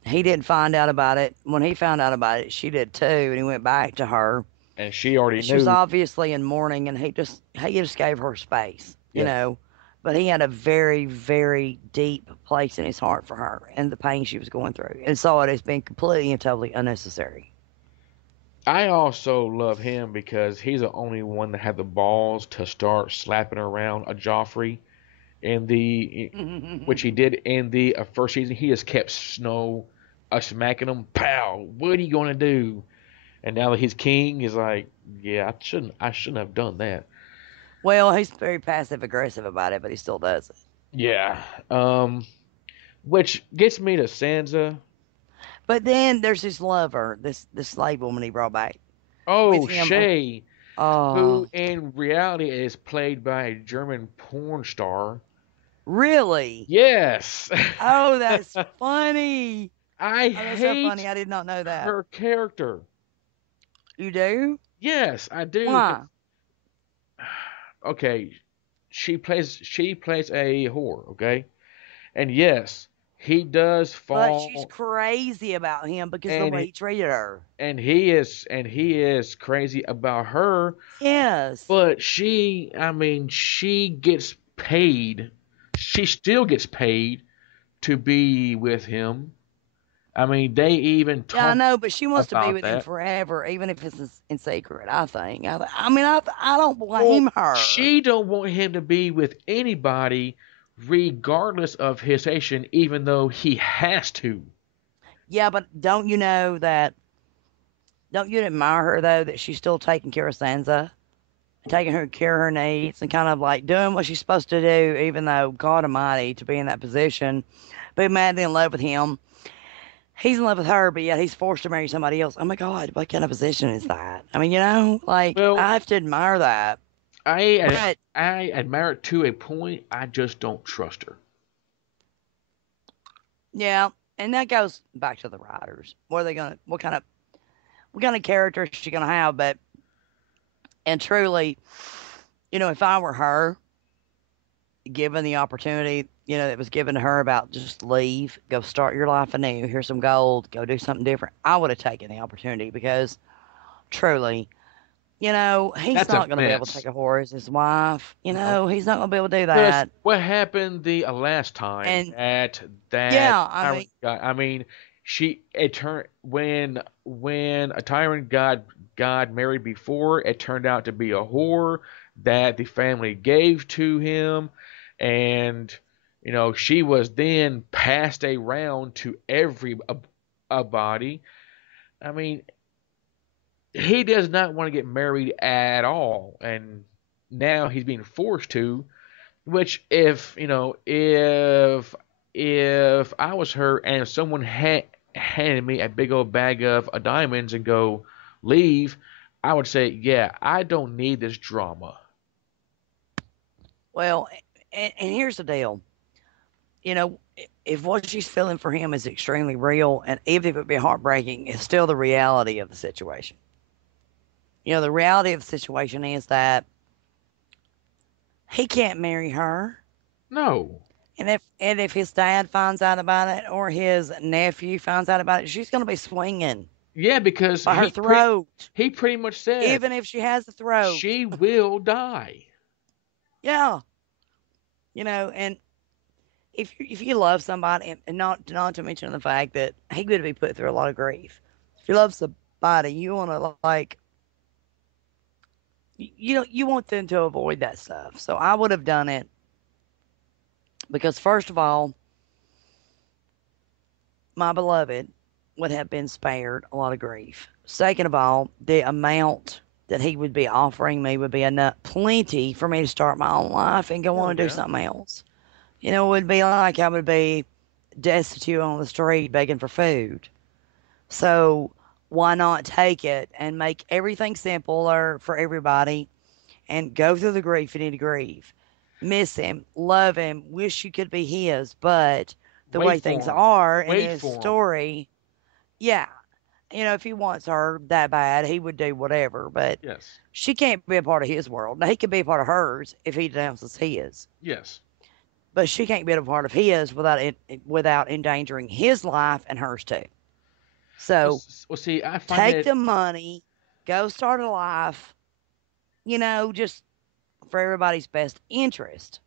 he didn't find out about it. When he found out about it, she did too, and he went back to her. and she already And she was knew. obviously in mourning, and he just gave her space, Yeah, But he had a very, very deep place in his heart for her and the pain she was going through, and saw it as being completely and totally unnecessary. I also love him because he's the only one that had the balls to start slapping around a Joffrey in the which he did in the first season. He just kept smacking him. Pow! What are you gonna do? And now that he's king, he's like, yeah, I shouldn't have done that. Well, he's very passive aggressive about it, but he still does it. Yeah. Which gets me to Sansa. But then there's his lover, this slave woman he brought back with Oh, him. Shay, who Oh, in reality is played by a German porn star. really? Yes. Oh, that's funny. I Oh, that's so funny. hate I did not know that. her character. You do? Yes, I do. Why? Okay, she plays a whore, okay? And yes, he does But she's fall, crazy about him because of the and way he treated her. he is crazy about her, Yes. but she gets paid. She still gets paid to be with him. They even Yeah, I talk know, but she wants to be about with him that. forever, even if it's in secret. I think. I don't Well, blame her. she don't want him to be with anybody, regardless of his station, even though he has to. Yeah, but don't you know that? Don't you admire her though that she's still taking care of Sansa, taking her care of her needs, and kind of like doing what she's supposed to do, even though God Almighty to be in that position, be madly in love with him. He's in love with her, but yet he's forced to marry somebody else. Oh my God, what kind of position is that? Like Well, I have to admire that. I But I admire it to a point. I just don't trust her. yeah, and that goes back to the writers. What are they gonna? What kind of character is she gonna have? But and truly, if I were her, given the opportunity, that was given to her about just leave, go start your life anew. Here's some gold. Go do something different. I would have taken the opportunity because truly, he's That's a not going to be able to take mess. a whore as his wife. No, He's not going to be able to do because that. what happened the last time And that yeah, tyrant got? She it turned when a tyrant got married before, it turned out to be a whore that the family gave to him, and she was then passed around to every a body. I mean, he does not want to get married at all, and now he's being forced to. Which, if I was her and someone handed me a big old bag of diamonds and go leave, I would say, yeah, I don't need this drama. well, and here's the deal. If what she's feeling for him is extremely real, and even if it be heartbreaking, it's still the reality of the situation. The reality of the situation is that he can't marry her. No, And if his dad finds out about it or his nephew finds out about it, she's going to be swinging. Yeah, because by her throat, he pretty much said even if she has a throat. she will die. Yeah, and if you love somebody, and not to mention the fact that he could be put through a lot of grief. If you love somebody, you want to like you want them to avoid that stuff. So I would have done it because first of all, my beloved would have been spared a lot of grief. Second of all, the amount that he would be offering me would be enough, plenty for me to start my own life and go Oh on and do yeah. something else. It would be like I would be destitute on the street begging for food. So why not take it and make everything simpler for everybody and go through the grief you need to grieve? Miss him, love him, wish you could be his, but the Wait way things for him. are in Wait this for him. story, yeah, if he wants her that bad, he would do whatever, but Yes. she can't be a part of his world. Now, he could be a part of hers if he denounces his, Yes. but she can't be a part of his without endangering his life and hers too. Well, So well, see, I find take that the money, go start a life, just for everybody's best interest,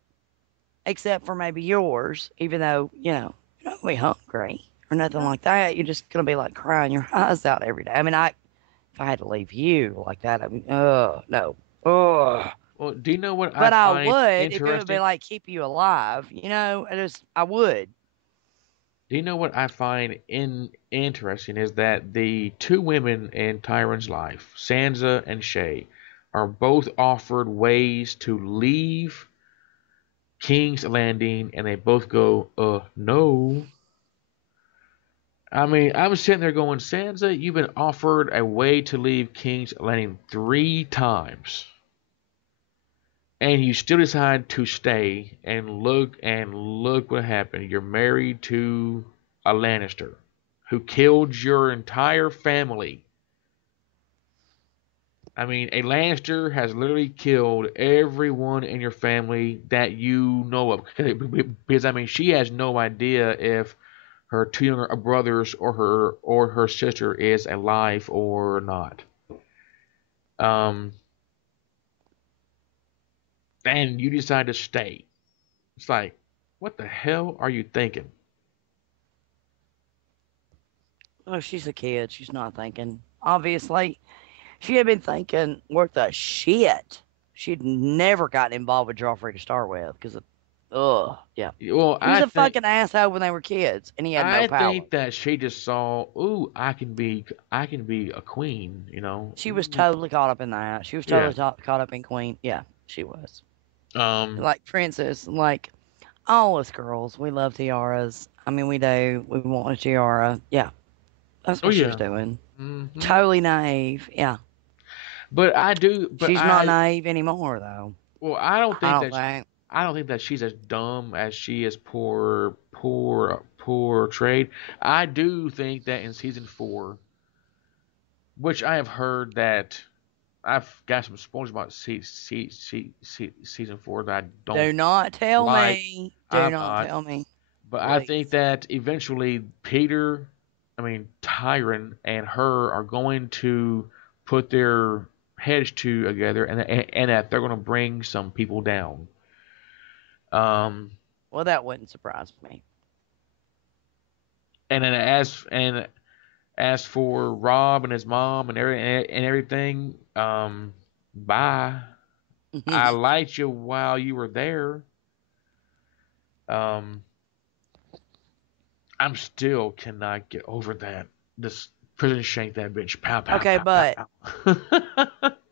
except for maybe yours, even though, you're not going to be hungry or nothing no. like that. You're just going to be like crying your eyes out every day. I mean, if I had to leave you like that, I mean, oh, no. Oh, Well, do you know what I but I find would if it would be interesting? like keep you alive, I would. Do you know what I find interesting is that the two women in Tyrion's life, Sansa and Shay, are both offered ways to leave King's Landing, and they both go, no. I mean, I'm sitting there going, Sansa, you've been offered a way to leave King's Landing 3 times, and you still decide to stay. And look what happened. You're married to a Lannister who killed your entire family. I mean, a Lannister has literally killed everyone in your family that you know of. Because I mean, she has no idea if her two younger brothers or her sister is alive or not. Um, and you decide to stay. It's like, what the hell are you thinking? Oh, she's a kid. She's not thinking. Obviously, if she had been thinking worth the shit, she'd never gotten involved with Joffrey to start with. Because, yeah. Well, He was I a think fucking asshole when they were kids, and he had no I power. think that she just saw, ooh, I can be a queen, She was totally caught up in that. She was Yeah. totally caught up in Queen. Yeah, she was. Um. Like Princess, like all us girls, we love tiaras. I mean, we do. We want a tiara. Yeah, that's Oh what she was yeah. doing. Hmm. Totally naive. Yeah. But I do. But She's not I. naive anymore, though. Well, I don't I think don't that. think. I don't think that she's as dumb as she is poor trade. I do think that in season 4, which I have heard that I've got some spoilers about season 4 that I don't Do not tell like. me. Do I'm not not. tell me. But I think Please. that eventually Tyron and her are going to put their heads together, and that they're going to bring some people down. Um, Well, that wouldn't surprise me. and then as for Rob and his mom and everything, bye. I liked you while you were there. Um, I'm still cannot get over that. This prison shank that bitch. Pow pow Okay, pow pow but pow.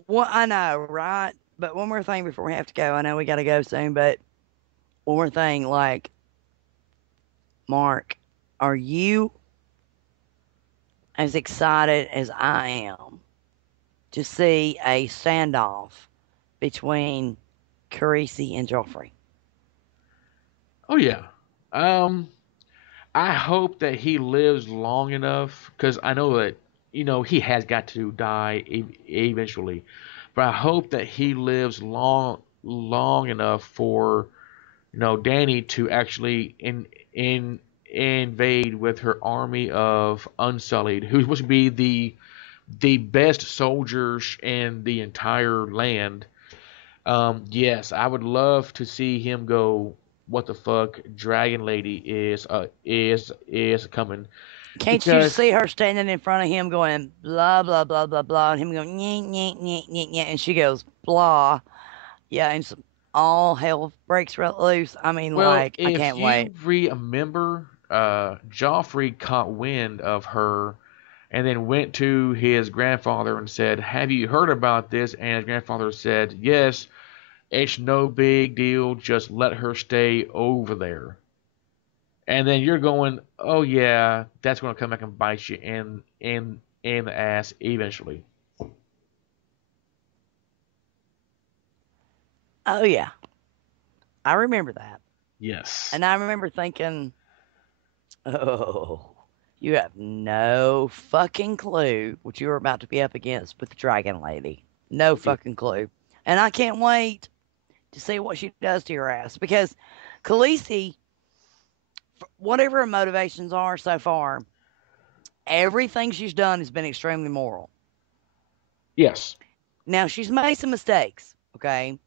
what I know, right? But one more thing before we have to go. I know we got to go soon, but one more thing. Like, Mark, are you as excited as I am to see a standoff between Khaleesi and Joffrey? Oh yeah. Um, I hope that he lives long enough because I know that he has got to die eventually, but I hope that he lives long enough for Danny to actually in invade with her army of Unsullied, who's supposed to be the best soldiers in the entire land. Yes, I would love to see him go. What the fuck, Dragon Lady is coming Can't you because see her standing in front of him going blah blah blah blah blah, and him going nyeh, nyeh, nyeh, nyeh, nyeh, and she goes blah, yeah, and all hell breaks loose. I mean, well, like, I if can't you wait. remember, Joffrey caught wind of her and then went to his grandfather and said, "Have you heard about this?" And his grandfather said, "Yes, it's no big deal. Just let her stay over there." And then you're going, "Oh yeah, that's going to come back and bite you in the ass eventually." Oh yeah, I remember that, Yes. and I remember thinking, oh, you have no fucking clue what you are about to be up against with the Dragon Lady. No Yeah. fucking clue, and I can't wait to see what she does to your ass because Khaleesi, whatever her motivations are so far, everything she's done has been extremely moral. Yes. Now, she's made some mistakes, okay?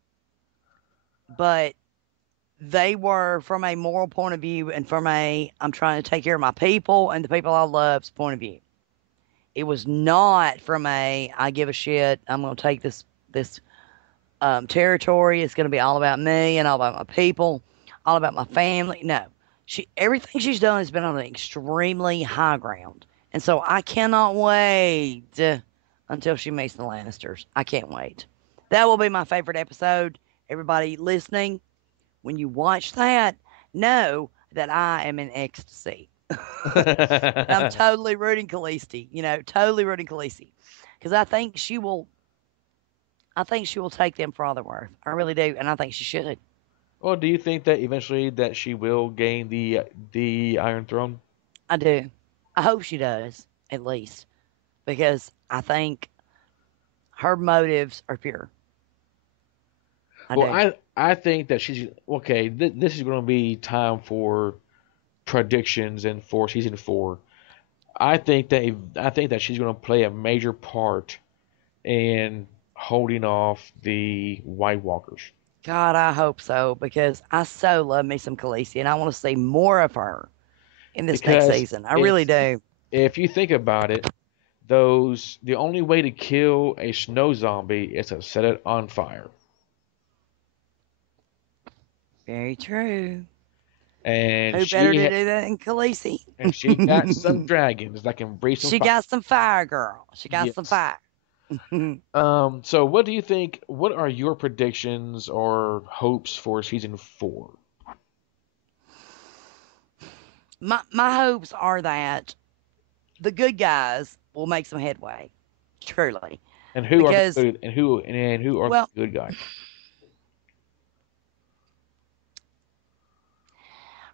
But they were from a moral point of view and from a I'm trying to take care of my people and the people I love's point of view. It was not from a I give a shit. I'm going to take this territory. It's going to be all about me and all about my people, all about my family. No, she everything she's done has been on an extremely high ground, and so I cannot wait until she meets the Lannisters. I can't wait. That will be my favorite episode. Everybody listening, when you watch that, know that I am in ecstasy. And I'm totally rooting Khaleesi, totally rooting Khaleesi. Because I think she will take them for all they're worth. I really do, and I think she should. Well, do you think that eventually that she will gain the Iron Throne? I do. I hope she does, at least, because I think her motives are pure. I Well, do. I think that she's okay. This is going to be time for predictions and for season 4. I think that she's going to play a major part in holding off the White Walkers. God, I hope so, because I so love me some Khaleesi, and I want to see more of her in this next Because season. I really do. if you think about it, the only way to kill a snow zombie is to set it on fire. Very true. And Who better to do that than Khaleesi? she got some dragons that can breathe some She fire. got some fire, girl. She got some Yes. fire. So what do you think? What are your predictions or hopes for season 4? My hopes are that the good guys will make some headway, truly. And who are the Because, good and who are the well, good guys?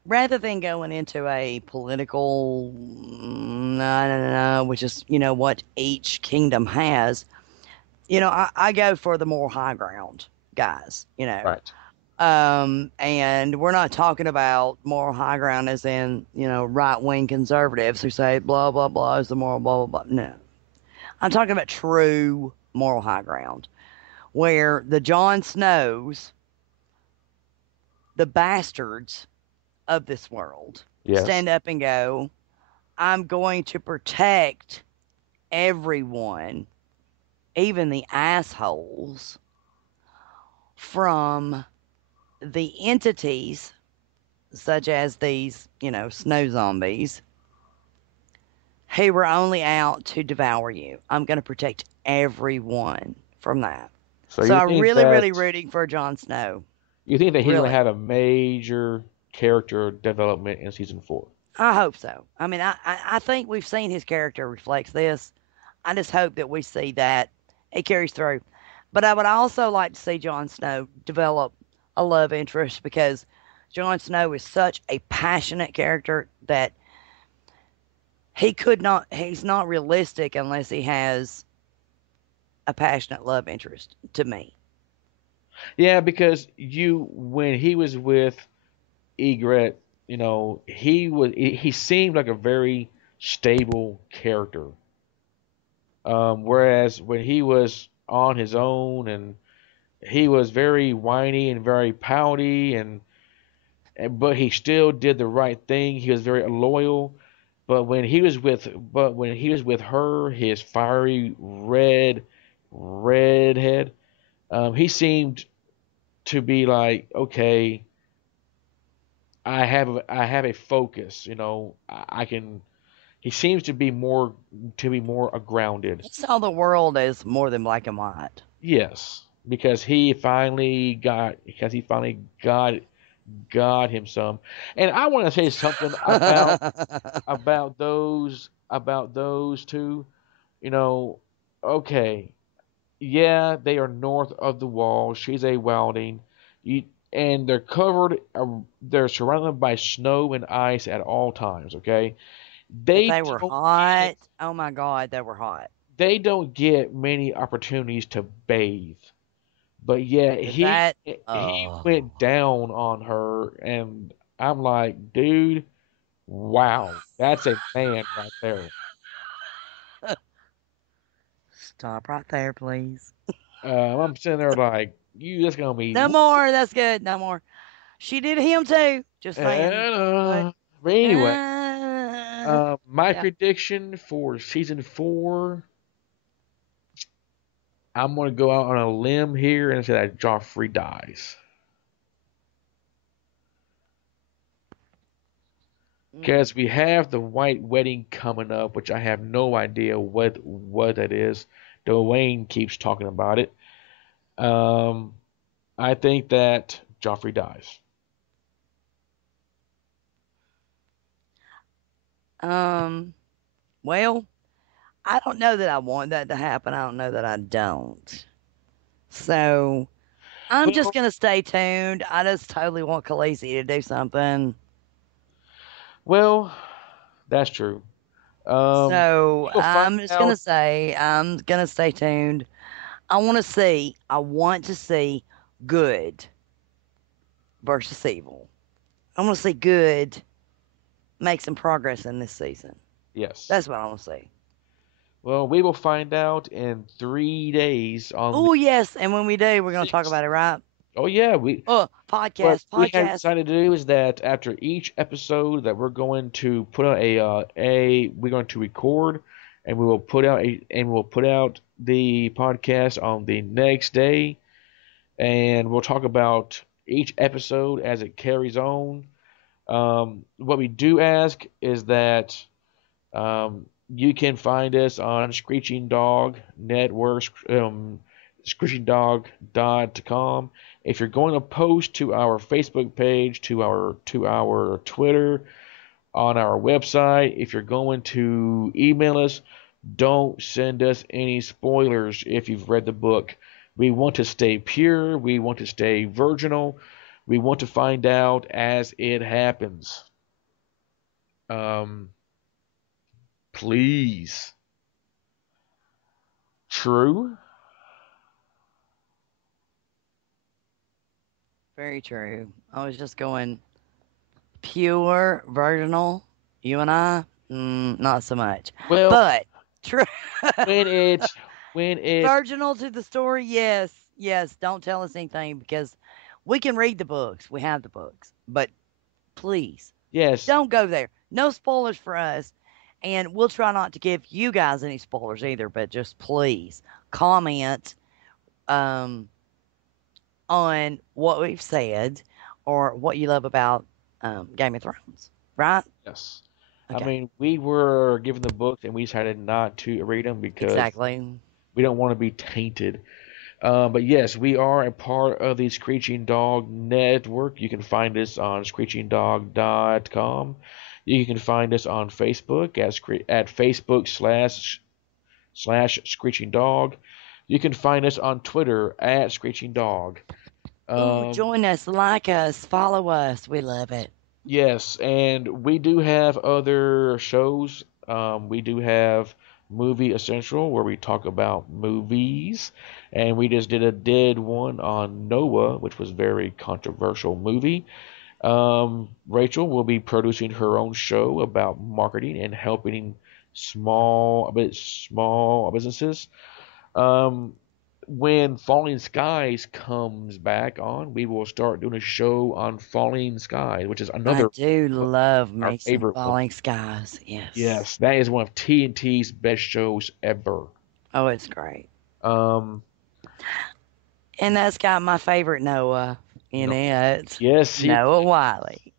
rather than going into a political, no, no, no, no, which is, what each kingdom has, I go for the more high ground guys. Right. And we're not talking about moral high ground as in, right wing conservatives who say blah, blah, blah is the moral, blah, blah, blah. No. I'm talking about true moral high ground where the Jon Snows, the bastards of this world, Yes. stand up and go, I'm going to protect everyone, even the assholes, from the entities such as these, snow zombies who were only out to devour you. I'm going to protect everyone from that. So So I'm really, really rooting for Jon Snow. you think that he's going to Really. have a major character development in season 4? I hope so. I mean, I think we've seen his character reflects this. I just hope that we see that it carries through. But I would also like to see Jon Snow develop a love interest because Jon Snow is such a passionate character that he's not realistic unless he has a passionate love interest to me. Yeah, because when he was with Egret, he seemed like a very stable character. Whereas when he was on his own and he was very whiny and very pouty but he still did the right thing. He was very loyal. But when he was with her, his fiery redhead, he seemed to be like, okay, I have a focus. I can. He seems to be more grounded. He saw the world as more than black and white. Yes, because he finally got him some. And I want to say something about those two. You know, okay, yeah, they are north of the wall. She's a wilding. You, and they're surrounded by snow and ice at all times, okay? But They they were don't hot. get Oh my God, they were hot. they don't get many opportunities to bathe. But yeah, But that, he oh, went down on her and I'm like, dude, wow, that's a man right there. stop right there, please. I'm sitting there like, you just gonna be No more. That's good. No more. She did him too. Just saying. But but anyway, my yeah. prediction for season 4, I'm gonna go out on a limb here and say that Joffrey dies Mm. because we have the White Wedding coming up, which I have no idea what that is. Dwayne keeps talking about it. Um, I think that Joffrey dies. Um. Well, I don't know that I want that to happen. I don't know that I don't. So I'm just Well, gonna stay tuned. I just totally want Khaleesi to do something. well, that's true. So We will find I'm just out. gonna say I'm gonna stay tuned. I want to see good versus evil. I want to see good make some progress in this season. Yes. That's what I want to see. Well, we will find out in 3 days on the Oh yes, and when we do, we're gonna talk 6th. about it, right? Oh yeah, we Oh, what podcast, we have podcast. decided to do is that after each episode that we're going to put out we're going to record and we will put out the podcast on the next day and we'll talk about each episode as it carries on. What we do ask is that you can find us on Screeching Dog Network, screechinggdog.com. If you're going to post to our Facebook page, to our Twitter, on our website, if you're going to email us, don't send us any spoilers if you've read the book. We want to stay pure. We want to stay virginal. We want to find out as it happens. Um, please. True. Very true. I was just going pure, virginal. You and I, not so much. Well, But true. when it's when it's Virginal to the story, yes, yes. Don't tell us anything because we can read the books. We have the books, but please yes, don't go there. No spoilers for us. And we'll try not to give you guys any spoilers either, but just please comment um, on what we've said or what you love about Game of Thrones, right? yes. I Okay, mean, we were given the books and we decided not to read them because exactly. we don't want to be tainted. But yes, we are a part of the Screeching Dog Network. You can find us on screechinggdog.com. You can find us on Facebook at Facebook slash Screeching Dog. You can find us on Twitter at Screeching Dog. Ooh, Um, join us, like us, follow us. We love it. Yes, and we do have other shows. We do have Movie Essential where we talk about movies, and we just did one on Noah, which was a very controversial movie. Rachel will be producing her own show about marketing and helping small businesses. Um, when Falling Skies comes back on, we will start doing a show on Falling Skies, which is I another do of love our me some favorite one. falling skies. Yes. Yes, that is one of TNT's best shows ever. Oh, it's great. Um, And that's got my favorite Noah in no, it. yes, he. Noah Wiley.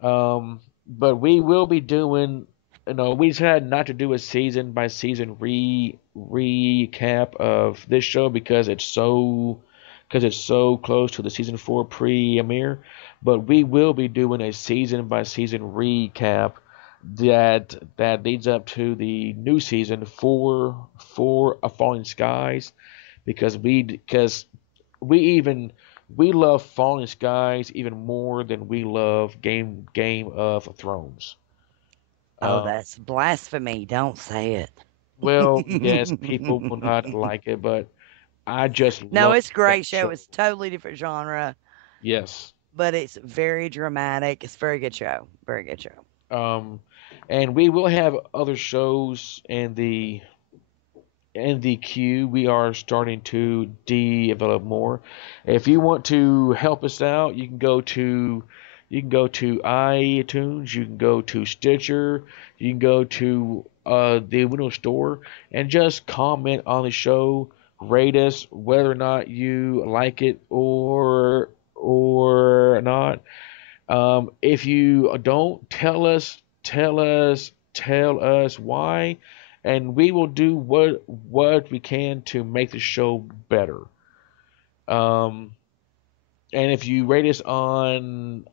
But we will be doing. We decided not to do a season by season recap of this show because it's so close to the season 4 premiere. But we will be doing a season by season recap that leads up to the new season for A Falling Skies because we even we love Falling Skies even more than we love Game of Thrones. Oh, Um, that's blasphemy. Don't say it. well, yes, people will not like it, but I just No, love it's a that great show. show. It's totally different genre, Yes. but it's very dramatic. It's a very good show. Very good show. Um, and we will have other shows in the queue. We are starting to develop more. If you want to help us out, you can go to iTunes, you can go to Stitcher, you can go to the Windows Store and just comment on the show, rate us whether or not you like it or not. If you don't, tell us why, and we will do what we can to make the show better. Um, and if you rate us on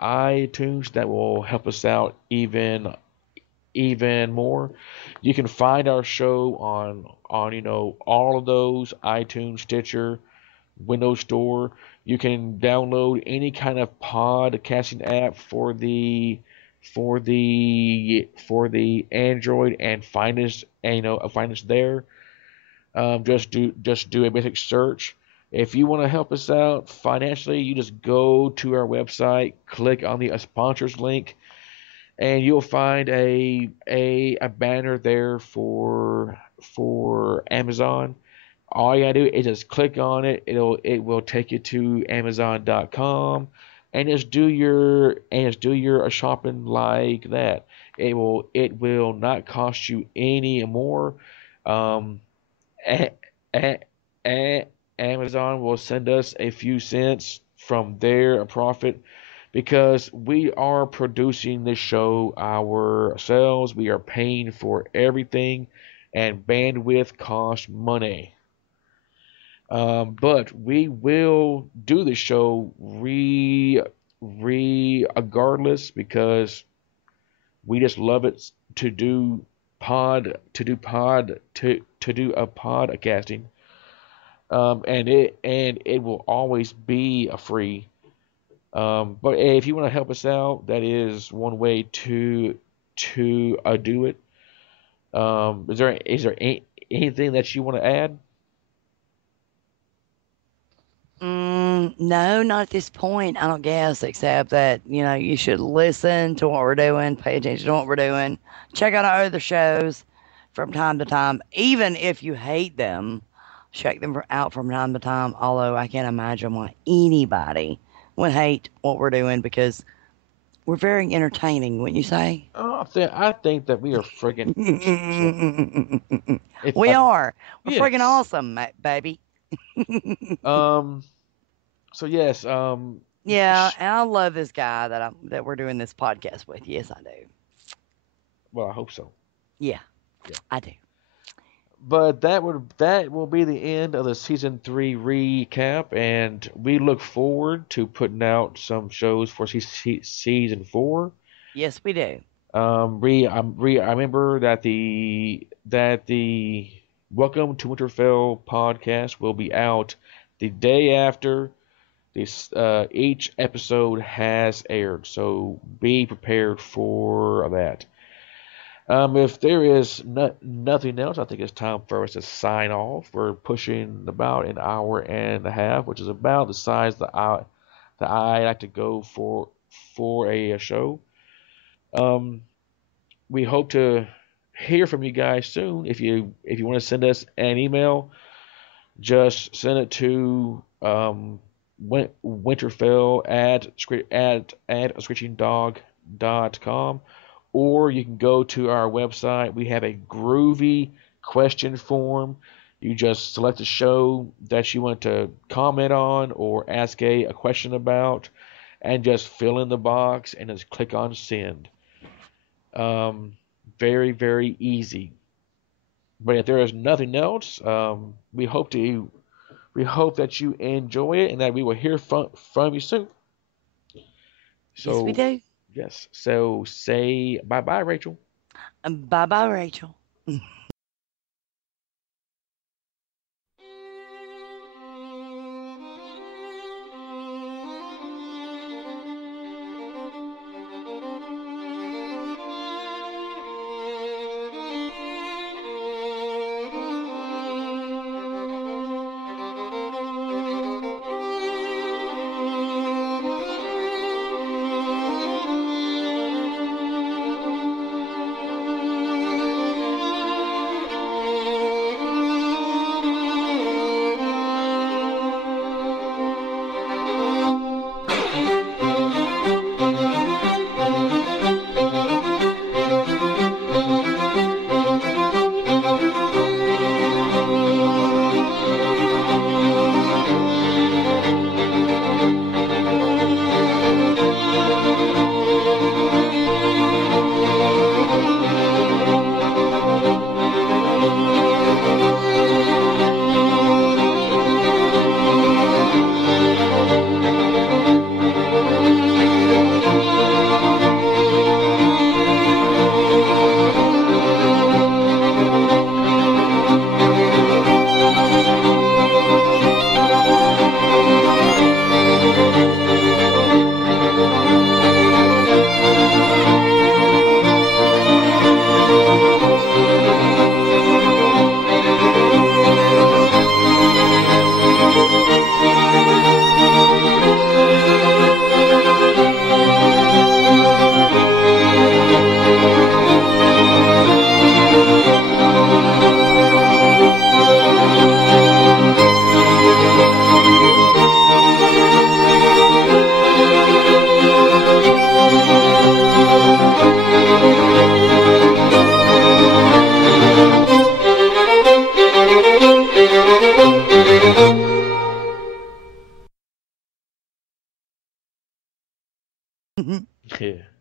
iTunes, that will help us out even more. You can find our show on all of those iTunes, Stitcher, Windows Store. You can download any kind of podcasting app for the Android and find us there. Just do a basic search. If you want to help us out financially, you just go to our website, click on the sponsors link, and you'll find a banner there for Amazon. All you gotta do is just click on it. It will take you to Amazon.com and just do your shopping like that. It will not cost you any more. Um, a, a, a, Amazon will send us a few cents from their profit because we are producing this show ourselves. We are paying for everything, and bandwidth costs money. But we will do the show regardless because we just love it to do to do a podcasting. And it will always be a free. But if you want to help us out, that is one way to do it. Is there anything that you want to add? No, not at this point. I don't guess, except that, you should listen to what we're doing, pay attention to what we're doing, check out our other shows from time to time. Even if you hate them, check them out from time to time. Although I can't imagine why anybody would hate what we're doing because we're very entertaining, wouldn't you say? I think that we are friggin' so if We are. We're freaking yes. awesome, baby. Um. So yes. Yeah, and I love this guy that we're doing this podcast with. Yes, I do. Well, I hope so. Yeah, Yeah. I do. But that will be the end of the season 3 recap, and we look forward to putting out some shows for season 4. Yes, we do. I remember that the Welcome to Winterfell podcast will be out the day after this each episode has aired, so be prepared for that. If there is nothing else, I think it's time for us to sign off. We're pushing about an hour and a half, which is about the size that I like to go for a show. Um, we hope to hear from you guys soon. If you want to send us an email, just send it to Winterfell at screechingdog.com, or you can go to our website. We have a groovy question form. You just select a show that you want to comment on or ask a question about, and just fill in the box and just click on send. Um, very, very easy. But if there is nothing else, we hope that you enjoy it and that we will hear from you soon. Yes, we So, do. yes. So, say bye bye, Rachel. Bye bye, Rachel. Yeah.